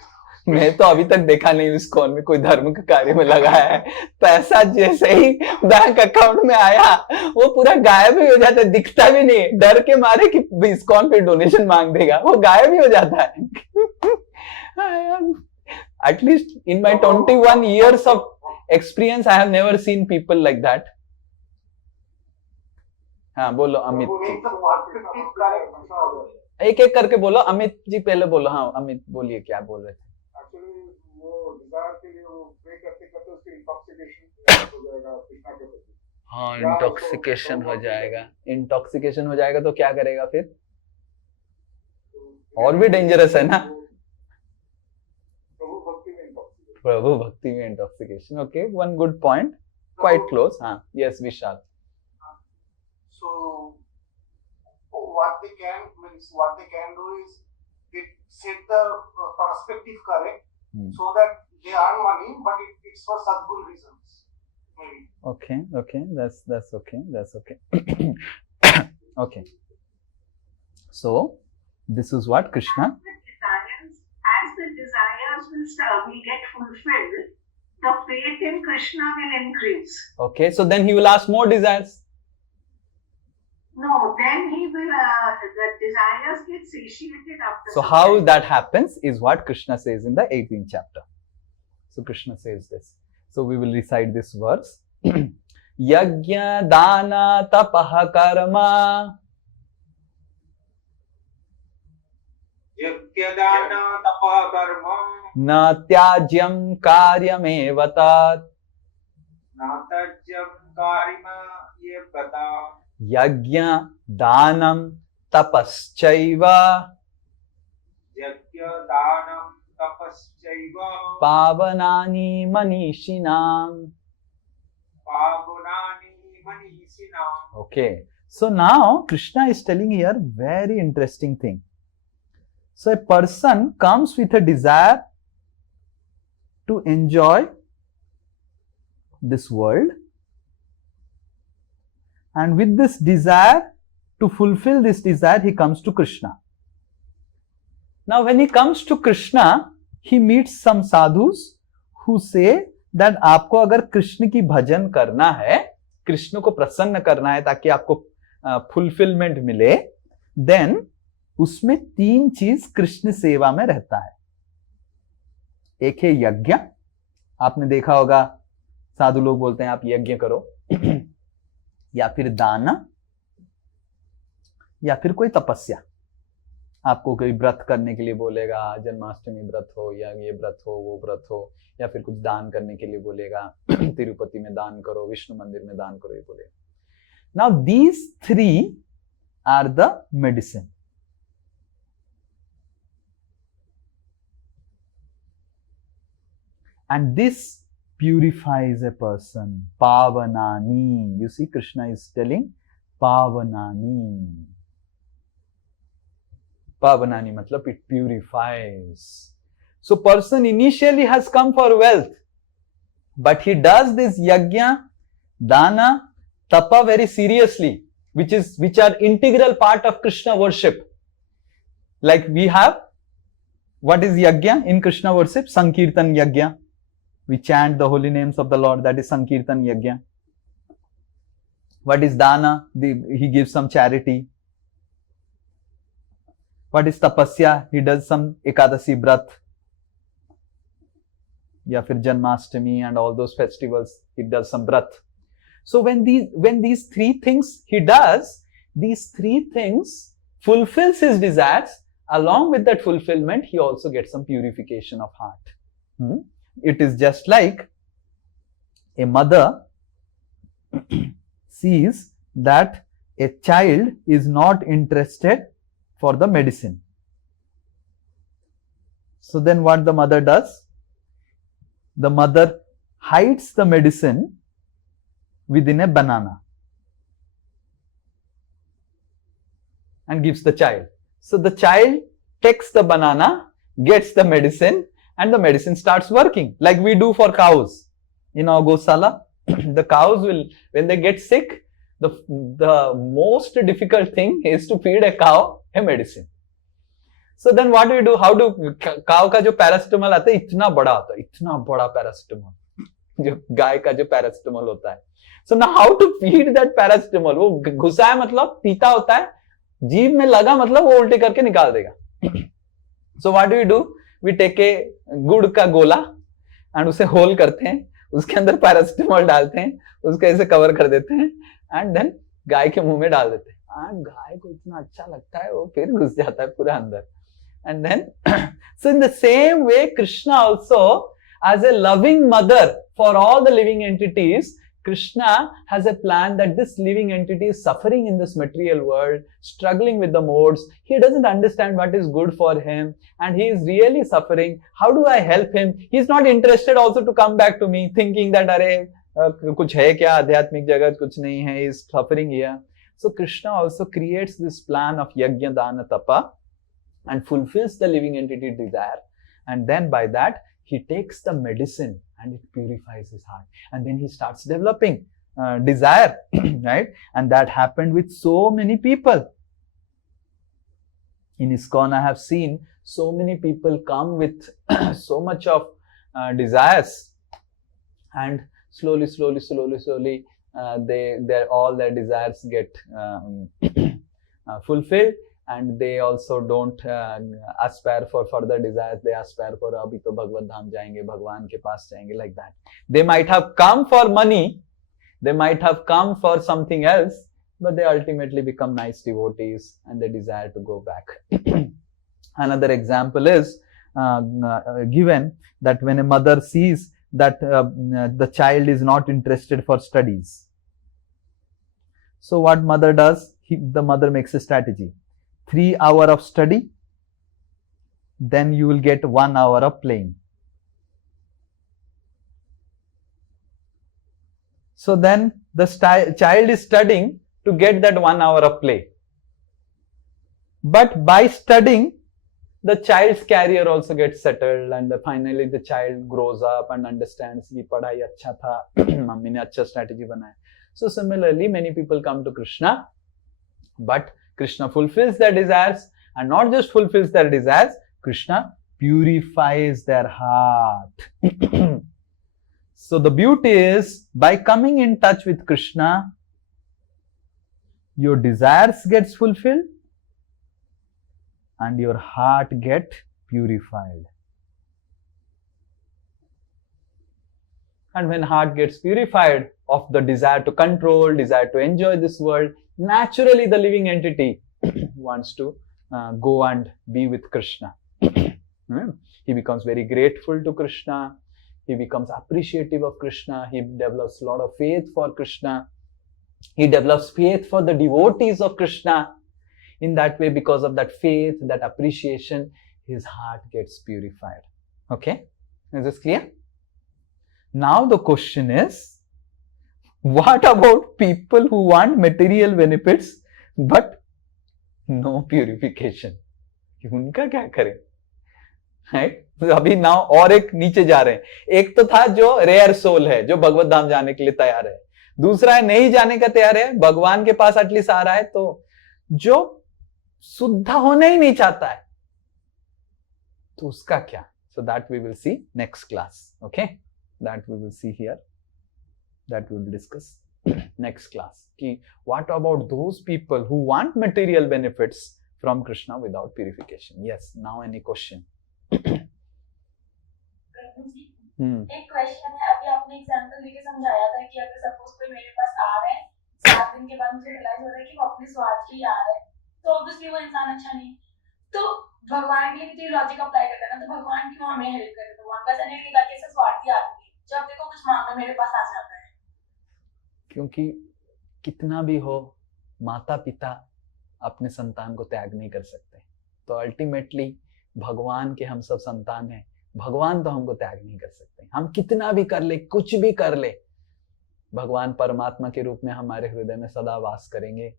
मैं तो अभी तक देखा नहीं उस कौन में कोई धर्म के कार्य में लगाया है। पैसा जैसे ही बैंक अकाउंट में आया वो पूरा गायब ही हो जाता है, दिखता भी नहीं, डर के मारे कि इस्कॉन पे डोनेशन मांग देगा, वो गायब ही हो जाता है। At least in my 21 years of experience I have never seen people like that. हाँ बोलो अमित, एक एक करके बोलो। अमित जी पहले बोलो। हाँ अमित बोलिए, क्या बोल रहे थे? हाँ इंटॉक्सिकेशन हो जाएगा, इंटॉक्सिकेशन हो जाएगा तो क्या करेगा फिर? और भी डेंजरस है ना, प्रभु भक्ति में intoxication. Okay, one good point, quite close. हाँ yes Vishal. So what they can do is they set the perspective correct, so that they earn money, but it's for sadguru reasons. Maybe. Okay, that's okay. Okay. So this is what Krishna. As the desires will get fulfilled, the faith in Krishna will increase. Okay, so then he will ask more desires. No, then he will, the desires get satiated after. So how that happens is what Krishna says in the 18th chapter. So Krishna says this. So we will recite this verse. Yajna dana tapaha karma. Yajna dana tapaha karma. Na tyajyam karyameva tat. Na tyajyam karyameva tat. Yajna danam tapaschaiva. Yajna danam tapaschaiva. Pavanani manishinam. Pavanani manishinam. Okay, so now Krishna is telling here very interesting thing. So a person comes with a desire to enjoy this world, and with this desire, to fulfill this desire, he comes to Krishna. Now when he comes to Krishna, he meets some sadhus who say that आपको अगर कृष्ण की भजन करना है, कृष्ण को प्रसन्न करना है ताकि आपको फुलफिलमेंट मिले, देन उसमें 3 चीज कृष्ण सेवा में रहता है। एक है यज्ञ, आपने देखा होगा साधु लोग बोलते हैं आप यज्ञ करो, या फिर दान, या फिर कोई तपस्या, आपको कोई व्रत करने के लिए बोलेगा, जन्माष्टमी व्रत हो या ये व्रत हो वो व्रत हो, या फिर कुछ दान करने के लिए बोलेगा, तिरुपति में दान करो, विष्णु मंदिर में दान करो, ये बोलेगा। Now these 3 are the medicine. And this purifies a person. Pavanani. You see, Krishna is telling Pavanani. Pavanani matlab it purifies. So person initially has come for wealth, but he does this yajna, dana, tapa very seriously, which are integral part of Krishna worship. Like we have, what is yajna in Krishna worship? Sankirtan yajna. We chant the holy names of the Lord, that is Sankirtan Yajna. What is Dana? He gives some charity. What is Tapasya? He does some Ekadasi Vrat. Ya fir Janmashtami and all those festivals, he does some Vrat. So when these 3 things he does, these 3 things fulfills his desires. Along with that fulfillment, he also gets some purification of heart. It is just like a mother sees that a child is not interested for the medicine. So then what the mother does? The mother hides the medicine within a banana and gives the child. So the child takes the banana, gets the medicine, and the medicine starts working like we do for cows in our Gosala. The cows will, when they get sick, the most difficult thing is to feed a cow a medicine. So then what do we do? How do cow का जो paracetamol आता है इतना बड़ा आता है, इतना बड़ा पैरासिटामोल जो गाय का जो पैरासिटामोल होता है. So now how to feed that paracetamol? वो घुसा है मतलब पीता होता है, जीभ में लगा मतलब वो उल्टी करके निकाल देगा. So what do we do? We take a गुड़ का गोला and उसे होल करते हैं, उसके अंदर पैरासिटामोल डालते हैं, उसको ऐसे कवर कर देते हैं and then गाय के मुंह में डाल देते हैं. गाय को इतना अच्छा लगता है, वो फिर घुस जाता है पूरा अंदर. And then, so in the same way, Krishna also, as a loving mother for all the living entities, Krishna has a plan that this living entity is suffering in this material world, struggling with the modes. He doesn't understand what is good for him and he is really suffering. How do I help him? He's not interested also to come back to me thinking that, अरे कुछ है क्या आध्यात्मिक जगत, कुछ नहीं है, he is suffering here. So Krishna also creates this plan of yajna, dana, tapa and fulfills the living entity desire. And then by that, he takes the medicine and it purifies his heart. And then he starts developing desire, right? And that happened with so many people. In ISKCON, I have seen so many people come with so much of desires, and slowly, all their desires get fulfilled. And they also don't aspire for further desires. They aspire for abhi to Bhagavad Dham jayenge, Bhagwan ke paas jayenge, like that. They might have come for money, they might have come for something else, but they ultimately become nice devotees and they desire to go back. Another example is given that when a mother sees that the child is not interested for studies. So what mother does? The mother makes a strategy. 3 hours of study, then you will get 1 hour of playing. So then the child is studying to get that 1 hour of play. But by studying, the child's career also gets settled and finally the child grows up and understands कि पढ़ाई अच्छा था, mummy ने अच्छा strategy बनाया. So similarly, many people come to Krishna, but Krishna fulfills their desires, and not just fulfills their desires, Krishna purifies their heart. So the beauty is, by coming in touch with Krishna, your desires gets fulfilled and your heart get purified. And when heart gets purified of the desire to control, desire to enjoy this world, naturally the living entity wants to go and be with Krishna. He becomes very grateful to Krishna. He becomes appreciative of Krishna. He develops a lot of faith for Krishna. He develops faith for the devotees of Krishna. In that way, because of that faith, that appreciation, his heart gets purified. Okay? Is this clear? Now the question is, what about people who want material benefits but no purification? उनका क्या करें? Right? अभी now और एक नीचे जा रहे हैं. एक तो था जो रेयर सोल है, जो भगवत धाम जाने के लिए तैयार है. दूसरा है नहीं जाने का तैयार है, भगवान के पास एटलीस्ट आ रहा है, तो जो शुद्ध होना ही नहीं चाहता है, तो उसका क्या? So that we will see next class. Okay? That we will see here. That we will discuss next class. कि what about those people who want material benefits from Krishna without purification? Yes. Now any question? एक question है. अभी आपने example लेके समझाया था कि अगर सपोज कोई मेरे पास आ रहा है, 7 दिन के बाद मुझे रियलाइज हो रहा है कि वो अपने स्वार्थ के लिए आ रहा है, तो ऑब्वियसली वो इंसान अच्छा नहीं. तो भगवान के लिए भी लॉजिक अप्लाई करते हैं ना, तो भगवान क्यों हमें हेल्प करे? भगवान का सैनिक की करके से स्वार्थी आदमी जब देखो कुछ मांगने मेरे पास आ जाता है. क्योंकि कितना भी हो, माता पिता अपने संतान को त्याग नहीं कर सकते। तो अल्टीमेटली भगवान के हम सब संतान हैं, भगवान तो हमको त्याग नहीं कर सकते। हम कितना भी कर ले, कुछ भी कर ले, भगवान परमात्मा के रूप में हमारे हृदय में सदा वास करेंगे।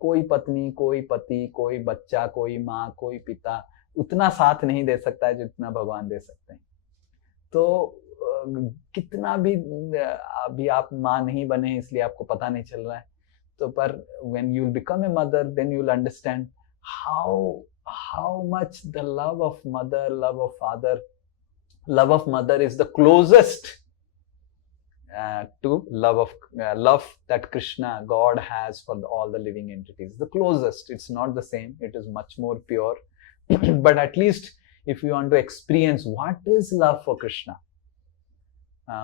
कोई पत्नी, कोई पति, कोई बच्चा, कोई माँ, कोई पिता उतना साथ नहीं दे सकता है जितना भगवान दे सकते हैं। तो कितना भी अभी आप माँ नहीं बने हैं इसलिए आपको पता नहीं चल रहा है, तो पर when you become a mother, then you will understand how much the love of mother, love of father, love of mother is the closest to love that Krishna, God has for all the living entities. The closest. It's not the same. It is much more pure. But at least if you want to experience what is love for Krishna,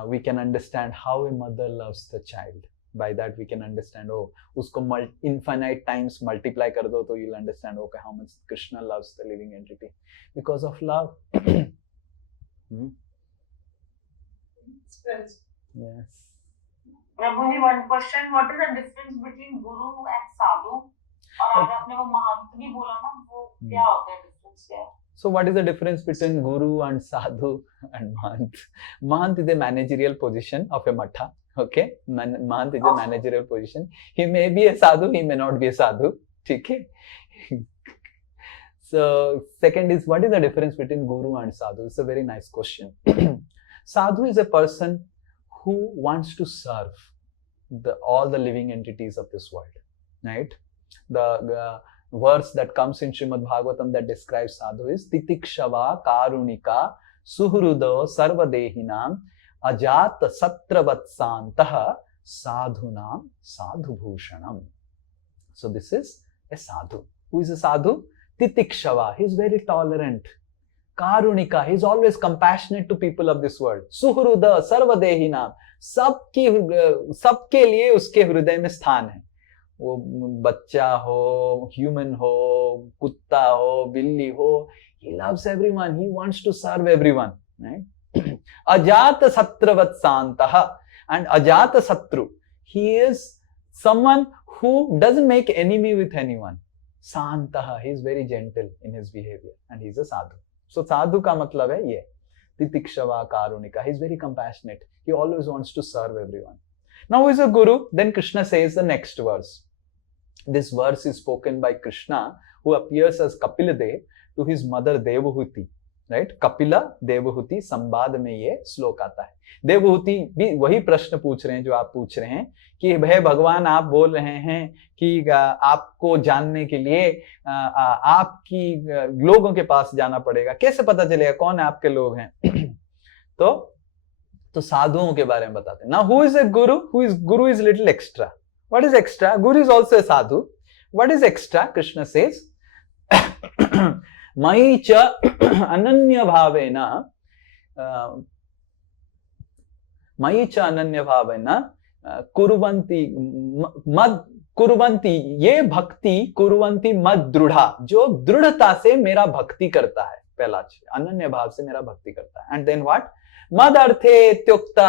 we can understand how a mother loves the child. By that we can understand, oh, usko infinite times multiply kar do, to you'll understand, okay, how much Krishna loves the living entity because of love. Yes. Prabhuji, one question: what is the difference between guru and sadhu? और आज आपने वो महंत भी बोला ना, वो क्या होता है, difference क्या है? So what is the difference between guru and sadhu and mahant? Mahant is a managerial position of a matha. Okay, mahant is a managerial position. He may be a sadhu, he may not be a sadhu. Okay. So second is, what is the difference between guru and sadhu? It's a very nice question. Sadhu is a person who wants to serve all the living entities of this world, right? The verse that comes in Srimad Bhagavatam that describes sadhu is titikshava karunika suhrudo sarvadehinam ajat satravatsantaha sadhunam sadhubhushanam. So this is a sadhu. Who is a sadhu? Titikshava. He is very tolerant. Karunika. He is always compassionate to people of this world. Suhruda sarvadehinam. सबके लिए उसके हृदय में स्थान है। वो बच्चा हो, ह्यूमन हो, कुत्ता हो, बिल्ली हो, he loves everyone, he wants to serve everyone, right? Ajata satravatsantaha. And ajata satru, he is someone who doesn't make enemy with anyone. Santaha, he is very gentle in his behavior and he is a sadhu. So sadhu का मतलब है ये, titikshava karunika. He is very compassionate. He always wants to serve everyone. Now who is a guru? Then Krishna says the next verse. This verse is spoken by Krishna, who appears as Kapila Dev to his mother Devahuti. Right? Kapila Devahuti संवाद में ये श्लोक आता है. देवहूति भी वही प्रश्न पूछ रहे हैं जो आप पूछ रहे हैं कि हे भगवान, आप बोल रहे हैं कि आपको जानने के लिए आपकी लोगों के पास जाना पड़ेगा, कैसे पता चलेगा कौन आपके लोग हैं? तो साधुओं के बारे में बताते हैं. Now who is a guru? Guru is little extra. What is extra? Guru is also a sadhu. What is extra? Krishna says, Mai cha ananya bhavena कुरुवंती ये भक्ति कुरुवंती मद दृढ़ा, जो दृढ़ता से मेरा भक्ति करता है. पहला अनन्य भाव से मेरा भक्ति करता है. And then what? मद अर्थे त्युक्ता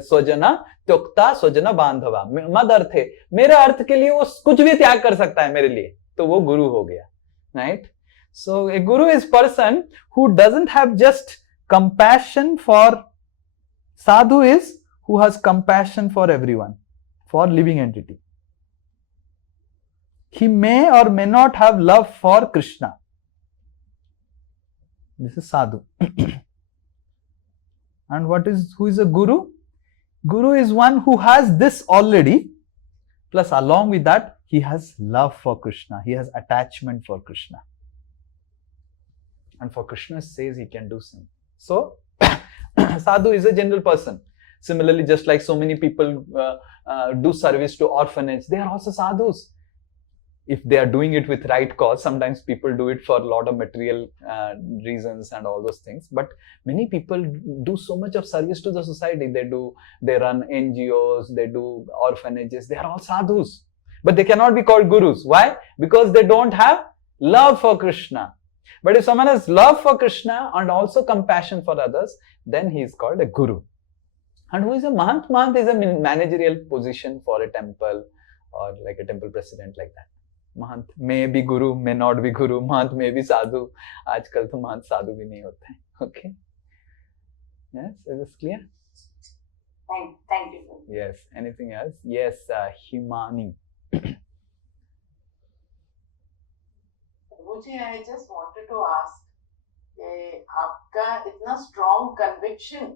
स्वजना बांधवा. मद अर्थे, मेरे अर्थ के लिए वो कुछ भी त्याग कर सकता है मेरे लिए, तो वो गुरु हो गया. Right? So A Guru is person who doesn't have just compassion for. Sadhu is who has compassion for everyone, for living entity. He may or may not have love for Krishna. This is sadhu. And who is a guru? Guru is one who has this already, plus along with that, he has love for Krishna. He has attachment for Krishna. And for Krishna says he can do something. So, sadhu is a general person. Similarly, just like so many people do service to orphanage, they are also sadhus. If they are doing it with right cause, sometimes people do it for a lot of material reasons and all those things. But many people do so much of service to the society. They run NGOs, they do orphanages. They are all sadhus. But they cannot be called gurus. Why? Because they don't have love for Krishna. But if someone has love for Krishna and also compassion for others, then he is called a guru. And who is a mahant? Mahant is a managerial position for a temple or like a temple president, like that. Mahant may be guru, may not be guru, Mahant may be साधु. आजकल तो महंत साधु भी नहीं होते हैं. Okay. Yes, is this clear? Thank you. Yes. Anything else? Yes, Himani. मुझे I just wanted to ask कि आपका इतना strong conviction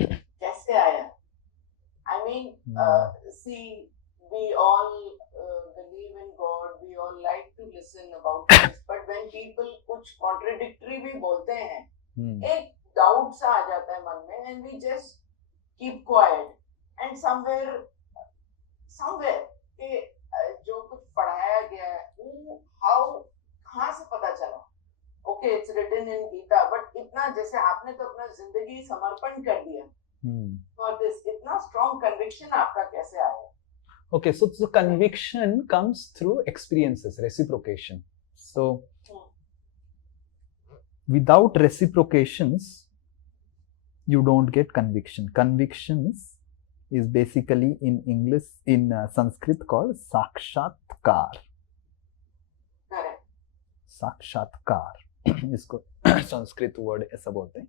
कैसे आया? I mean, see, we all believe in God, we all like to listen about this, but when people कुछ contradictory भी बोलते हैं, एक doubt सा आ जाता है मन में, and we just keep quiet. And somewhere कि जो कुछ पढ़ाया गया है, कहाँ से पता चला? Okay, it's written in Gita, but इतना जैसे आपने तो अपना जिंदगी समर्पण कर दिया. For this, इतना strong conviction आपका कैसे आया? Okay, so the conviction comes through experiences, reciprocation. So, without reciprocations, you don't get conviction. Convictions is basically in English, in Sanskrit called sakshatkar. Correct. Sakshatkar. इसको संस्कृत word ऐसा बोलते हैं.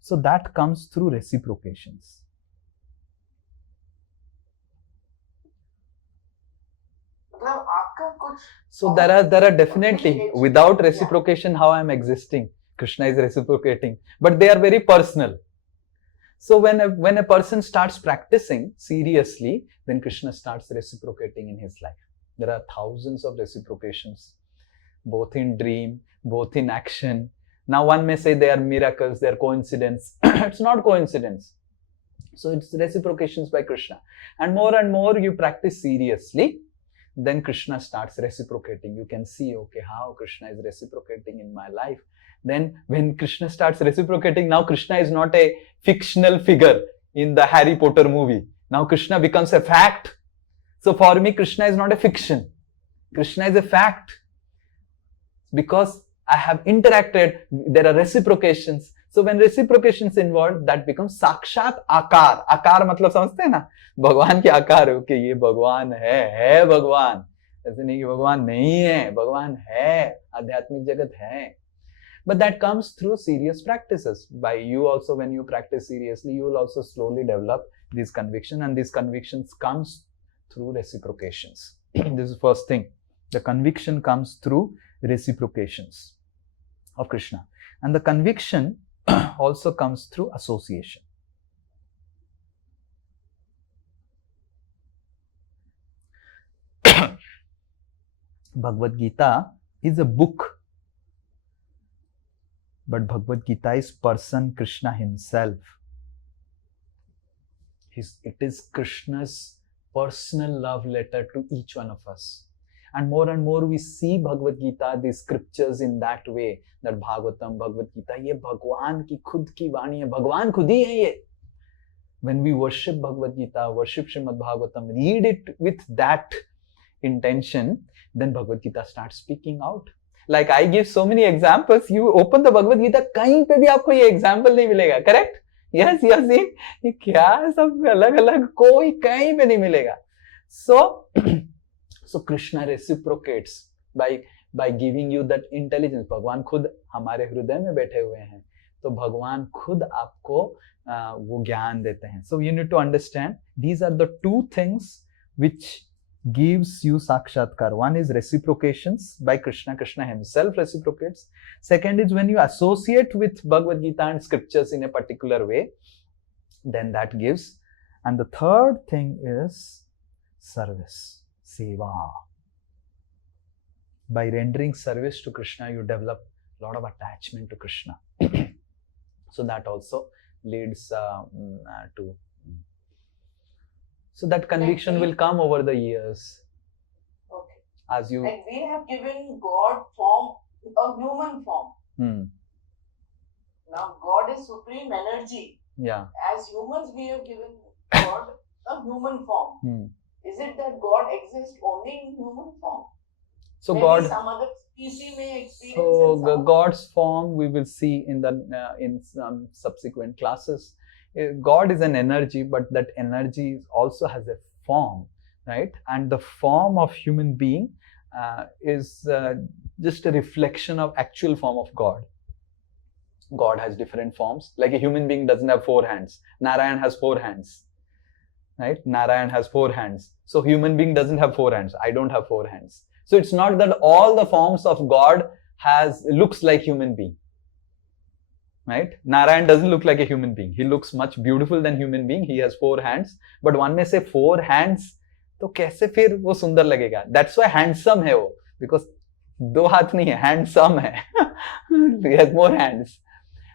So that comes through reciprocations. So there are definitely, without reciprocation, how I am existing, Krishna is reciprocating, but they are very personal. So when a person starts practicing seriously, then Krishna starts reciprocating in his life. There are thousands of reciprocations, both in dream, both in action. Now one may say they are miracles, they are coincidence. It's not coincidence. So it's reciprocations by Krishna. And more you practice seriously, then Krishna starts reciprocating. You can see, okay, how Krishna is reciprocating in my life. Then when Krishna starts reciprocating, now Krishna is not a fictional figure in the Harry Potter movie. Now Krishna becomes a fact. So for me, Krishna is not a fiction. Krishna is a fact. Because I have interacted, there are reciprocations. So when reciprocations involved, that becomes साक्षात आकार. आकार मतलब समझते हैं ना? भगवान के आकार है. Okay, ये भगवान है भगवान. ऐसे नहीं कि भगवान नहीं है, भगवान है, आध्यात्मिक जगत है. But that comes through serious practices. By you also, when you practice seriously, you will also slowly develop these convictions, and these convictions comes through reciprocations. This is first thing. The conviction comes through reciprocations of Krishna. And the conviction also comes through association. Bhagavad Gita is a book, but Bhagavad Gita is person Krishna himself. It is Krishna's personal love letter to each one of us. And more we see Bhagavad Gita, these scriptures in that way, that Bhagavatam, Bhagavad Gita, ये भगवान की खुद की वाणी है, भगवान खुद ही है ये. When we worship Bhagavad Gita, worship Srimad Bhagavatam, read it with that intention, then Bhagavad Gita starts speaking out. Like I give so many examples, you open the Bhagavad Gita, कहीं पे भी आपको ये example नहीं मिलेगा, correct? Yes, you have seen? ये क्या सब अलग-अलग, कोई कहीं पे नहीं मिलेगा. So Krishna reciprocates by giving you that intelligence. भगवान खुद हमारे हृदय में बैठे हुए हैं, तो भगवान खुद आपको वो ज्ञान देते हैं. So you need to understand, these are the two things which gives you sakshatkar. One is reciprocations by Krishna. Krishna himself reciprocates. Second is when you associate with Bhagavad Gita and scriptures in a particular way, then that gives. And the third thing is service, seva. By rendering service to Krishna, you develop a lot of attachment to Krishna. So that also leads to. So that conviction will come over the years. Okay. As you. And we have given God form, a human form. Now God is supreme energy. Yeah. As humans, we have given God a human form. Is it that God exists only in human form? So maybe God. Some other species may experience. So God's form we will see in some subsequent classes. God is an energy, but that energy also has a form, right? And the form of human being is just a reflection of actual form of God. God has different forms. Like a human being doesn't have 4 hands. Narayan has 4 hands. Right? Narayan has 4 hands. So human being doesn't have 4 hands. I don't have 4 hands. So it's not that all the forms of God looks like human being. Right? Narayan doesn't look like a human being. He looks much beautiful than human being. He has 4 hands. But one may say 4 hands, तो कैसे फिर वो सुंदर लगेगा? That's why handsome है वो. Because 2 हाथ नहीं है, handsome है. He has more hands.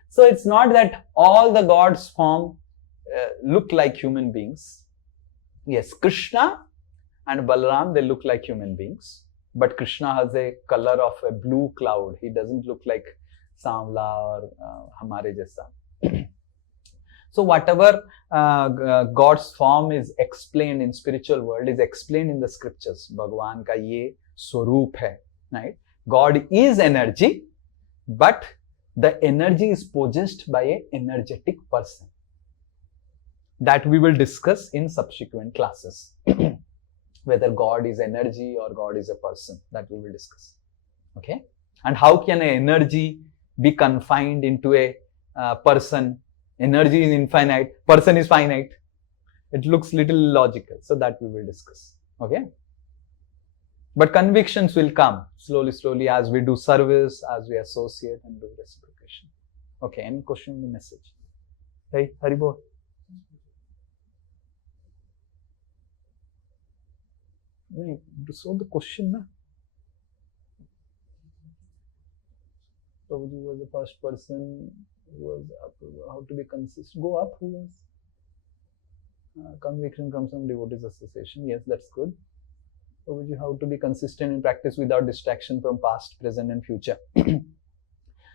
So it's not that all the God's form look like human beings. Yes, Krishna and Balaram, they look like human beings. But Krishna has a color of a blue cloud. He doesn't look like Samla or Hamare Jaisa. So whatever God's form is explained in spiritual world is explained in the scriptures. Bhagwan ka ye swaroop hai. Right? God is energy, but the energy is possessed by an energetic person. That we will discuss in subsequent classes. Whether God is energy or God is a person, that we will discuss. Okay? And how can an energy be confined into a person? Energy is infinite, person is finite. It looks little illogical. So that we will discuss. Okay? But convictions will come slowly as we do service, as we associate and do reciprocation. Okay, any question in the message? Hey, Haribol. So the question, na? Prabhuji was the first person who was up, how to be consistent. Go up, who was? Conviction comes from devotees association. Yes, that's good. Prabhuji, how to be consistent in practice without distraction from past, present and future.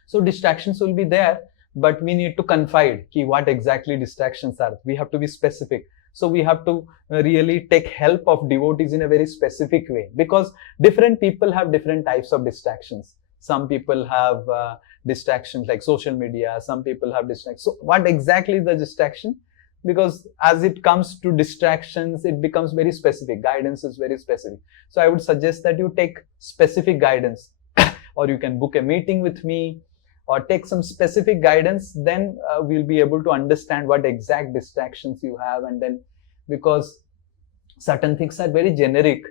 So distractions will be there, but we need to confide what exactly distractions are. We have to be specific. So we have to really take help of devotees in a very specific way, because different people have different types of distractions. Some people have distractions like social media. Some people have distractions. So what exactly is the distraction? Because as it comes to distractions, it becomes very specific. Guidance is very specific. So I would suggest that you take specific guidance or you can book a meeting with me or take some specific guidance. Then we'll be able to understand what exact distractions you have. And then because certain things are very generic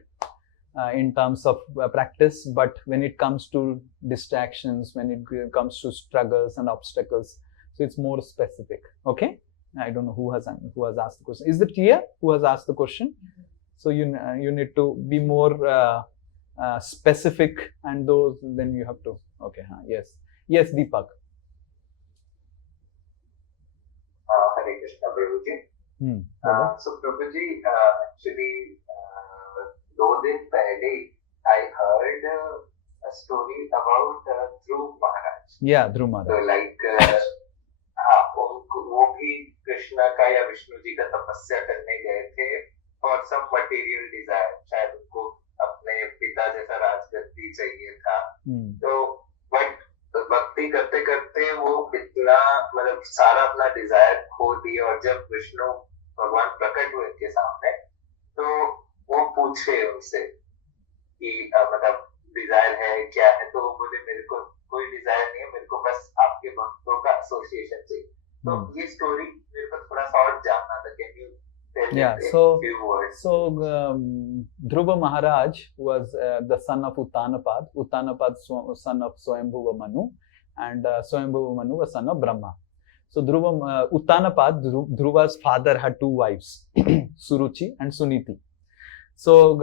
in terms of practice, but when it comes to distractions, when it comes to struggles and obstacles, so it's more specific. Okay? I don't know who has asked the question. Is it clear who has asked the question? So you need to be more specific, and those then you have to. Okay, yes, Deepak. Hare Krishna, Prabhuji. So Prabhuji, actually, 2 दिन पहले I heard a story about Dhruv Maharaj. Yeah, Dhruv Maharaj. So like. वो भी कृष्णा का या विष्णु जी का तपस्या करने गए थे और सब मटेरियल डिजायर, शायद उनको अपने पिता जैसा राजगद्दी चाहिए था. तो बट भक्ति करते करते वो इतना मतलब सारा अपना डिजायर खो दिया, और जब विष्णु भगवान प्रकट हुए उनके सामने तो वो पूछे उनसे कि मतलब डिजायर है क्या है, तो वो बोले मेरे को कोई डिजायर नहीं है, मेरे को बस आपके भक्तों का एसोसिएशन चाहिए. तो ये स्टोरी मेरे को थोड़ा सा और जानना था. Can you tell me a few words? So Dhruva Maharaj was the son of Uttanapad. Uttanapad son of Swayambhuva Manu, and Swayambhuva Manu was son of Brahma. So Uttanapad, Dhruva's father, had 2 wives, Suruchi and Suniti. So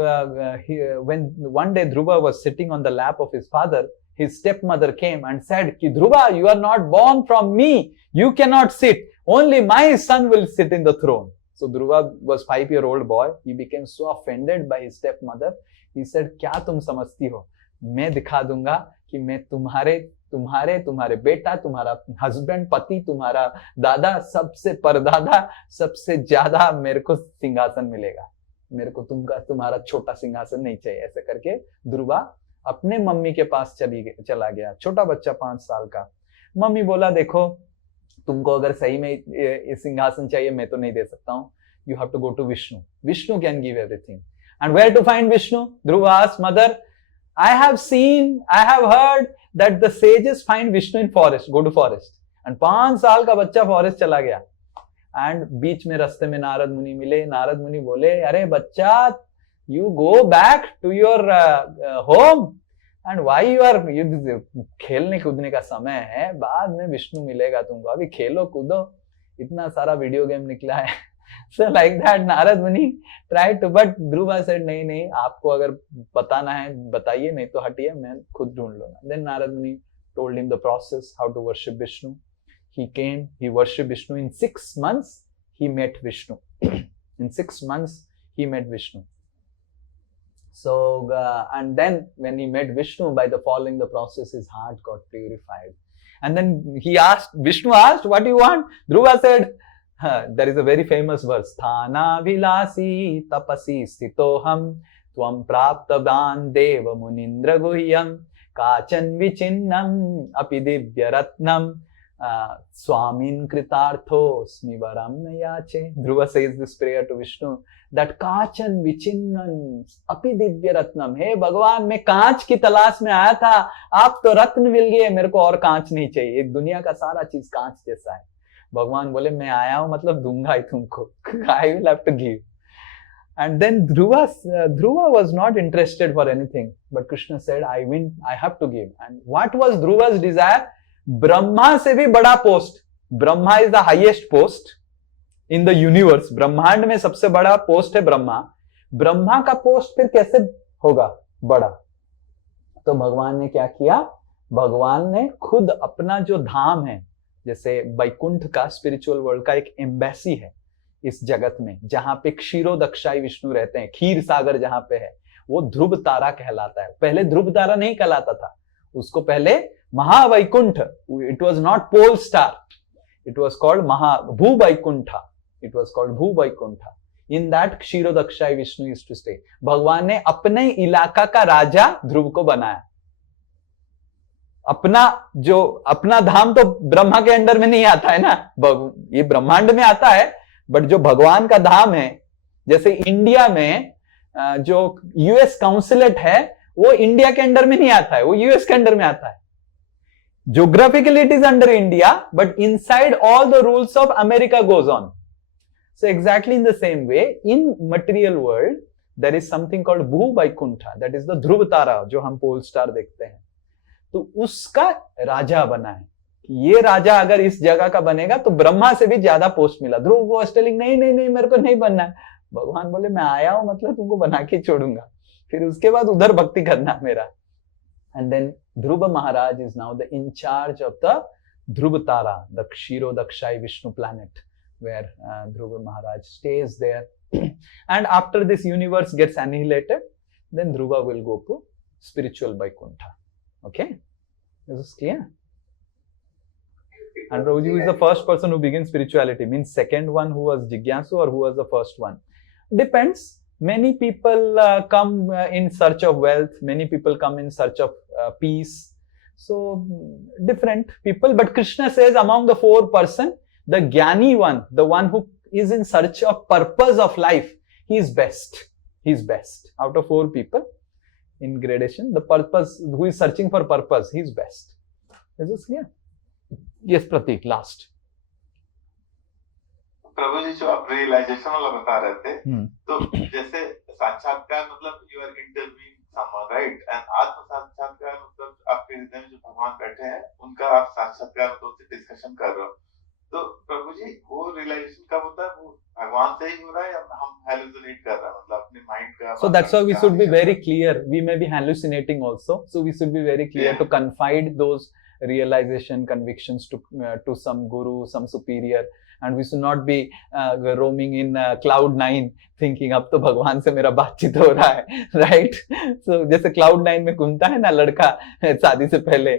when one day Dhruva was sitting on the lap of his father, his stepmother came and said, Dhruva, you are not born from me. You cannot sit. Only my son will sit in the throne. So Dhruva was 5-year-old boy. He became so offended by his stepmother. He said, क्या तुम समझती हो? मैं दिखा दूंगा कि मैं तुम्हारे बेटा, तुम्हारा हस्बैंड, पति, तुम्हारा दादा, सबसे परदादा, सबसे ज्यादा मेरे को सिंहासन मिलेगा. मेरे को तुम्हारा छोटा सिंहासन नहीं चाहिए. ऐसे करके ध्रुवा अपने मम्मी के पास चला गया. छोटा बच्चा 5 साल का. मम्मी बोला, देखो तुमको अगर सही में सिंहासन चाहिए, मैं तो नहीं दे सकता हूँ. You have to go to Vishnu. Vishnu can give everything. And where to find Vishnu? Dhruva asked mother, I have heard that the sages find Vishnu in forest, go to forest. And 5 साल का बच्चा forest चला गया. And बीच में रास्ते में नारद मुनि मिले. नारद मुनि बोले, अरे बच्चा, you go back to your home. And why you are, खेलने कूदने का समय है, बाद में विष्णु मिलेगा तुमको, अभी खेलो कूदो, इतना सारा वीडियो गेम निकला है. So like that Narad Muni tried to, but Dhruva said, नहीं, आपको अगर बताना है बताइए, नहीं तो हटिए, मैं खुद ढूंढ लूंगा. Then Narad Muni told him the process, how to worship Vishnu. He came, he worshipped Vishnu. In 6 months, he met Vishnu. In 6 months, he met Vishnu. So, and then when he met Vishnu, by the following the process, his heart got purified. And then Vishnu asked, what do you want? Dhruva said, there is a very famous verse, Thana vilasi tapasi stitoham tvam praptabhan deva munindra guhyam kachan vichinnam api divya ratnam swamin kritartho smivaram nayache. Dhruva says this prayer to Vishnu, that kachan vichinnam api divya ratnam. Hey भगवान, मैं कांच की तलाश में आया था, आप तो रत्न मिल गए, मेरे को और कांच नहीं चाहिए, एक दुनिया का सारा चीज कांच जैसा है. भगवान बोले, मैं आया हूं मतलब दूंगा ही तुमको. I will have to give. And then Dhruva was not interested for anything, but Krishna said, I have to give. And what was Dhruva's desire? Brahma से भी बड़ा post. Brahma is the highest post in the universe. ब्रह्मांड में सबसे बड़ा post है ब्रह्मा. ब्रह्मा का post फिर कैसे होगा बड़ा? तो भगवान ने क्या किया? भगवान ने खुद अपना जो धाम है, जैसे वैकुंठ का, स्पिरिचुअल वर्ल्ड का एक एम्बेसी है इस जगत में, जहां पे क्षीरोदक्षाई विष्णु रहते हैं, क्षीर सागर जहां पे है, वो ध्रुव तारा कहलाता है. पहले ध्रुव तारा नहीं कहलाता था, उसको पहले Mahavaikuntha, it was not pole star, it was called Bhuvaikuntha, it was called Bhuvaikuntha. In that Kshirodakshayi Vishnu used to stay. भगवान ने अपने इलाका का राजा ध्रुव को बनाया. अपना धाम तो ब्रह्मा के अंडर में नहीं आता है ना, ये ब्रह्मांड में आता है, बट जो भगवान का धाम है, जैसे इंडिया में जो यूएस काउंसिलेट है, वो इंडिया के अंडर में नहीं आता है, वो यूएस के अंडर में आता है. Geographically it is under India, but inside all the rules of America goes on. So exactly in the same way, in material world there is something called Bhu Vaikuntha, that is the Dhruva Tara जो हम pole star देखते हैं. तो उसका राजा बना है. ये राजा अगर इस जगह का बनेगा तो ब्रह्मा से भी ज्यादा पोस्ट मिला. ध्रुव वाज टेलिंग, नहीं मेरे को नहीं बनना है. भगवान बोले, मैं आया हूं मतलब तुमको बना के छोड़ूंगा, फिर उसके बाद उधर भक्ति करना मेरा. And then Dhruva Maharaj is now the in charge of the Dhruva Tara, the Kshirodakshayi Vishnu planet, where Dhruva Maharaj stays there. And after this universe gets annihilated, then Dhruva will go to spiritual Vaikuntha. Okay, this is clear. And Prabhuji, who is the first person who begins spirituality? Means second one who was Jigyasu, or who was the first one? Depends. Many people come in search of wealth. Many people come in search of peace. So different people. But Krishna says among the 4 person, the Jnani one, the one who is in search of purpose of life, he is best. He is best out of 4 people. In gradation, the purpose, who is searching for purpose, he is best. Is this clear? Yes, Pratik, last. प्रभु जी, जो आप realisation वाला बता रहे थे, तो जैसे साक्षात्कार मतलब you are interviewing someone, right? And आत्म साक्षात्कार मतलब आपके हृदय में जो भगवान बैठे हैं उनका आप साक्षात्कार मतलब उनसे डिस्कशन कर रहे हो. तो प्रभु जी, वो रियलाइजेशन कब होता है? वो भगवान से ही हो रहा है या हम hallucinate कर रहे हैं, मतलब अपने माइंड का? So that's why we should be very clear. We may be hallucinating also. So we should be very clear to confide those realization, convictions to some guru, some superior, and we should not be roaming in cloud 9 thinking अब तो भगवान से मेरा बातचीत हो रहा है, right? So जैसे cloud 9 में घूमता है ना लड़का शादी से पहले,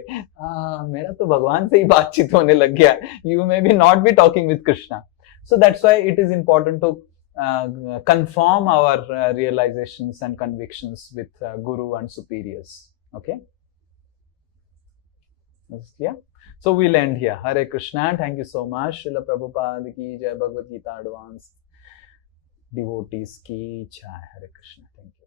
मेरा तो भगवान से ही बातचीत होने लग गया. You may be not be talking with Krishna. So that's why it is important to confirm our realizations and convictions with guru and superiors. Okay? Yeah. So we'll end here. Hare Krishna. Thank you so much. Srila Prabhupada ki jai. Bhagavad Gita Advanced Devotees ki jai. Hare Krishna. Thank you.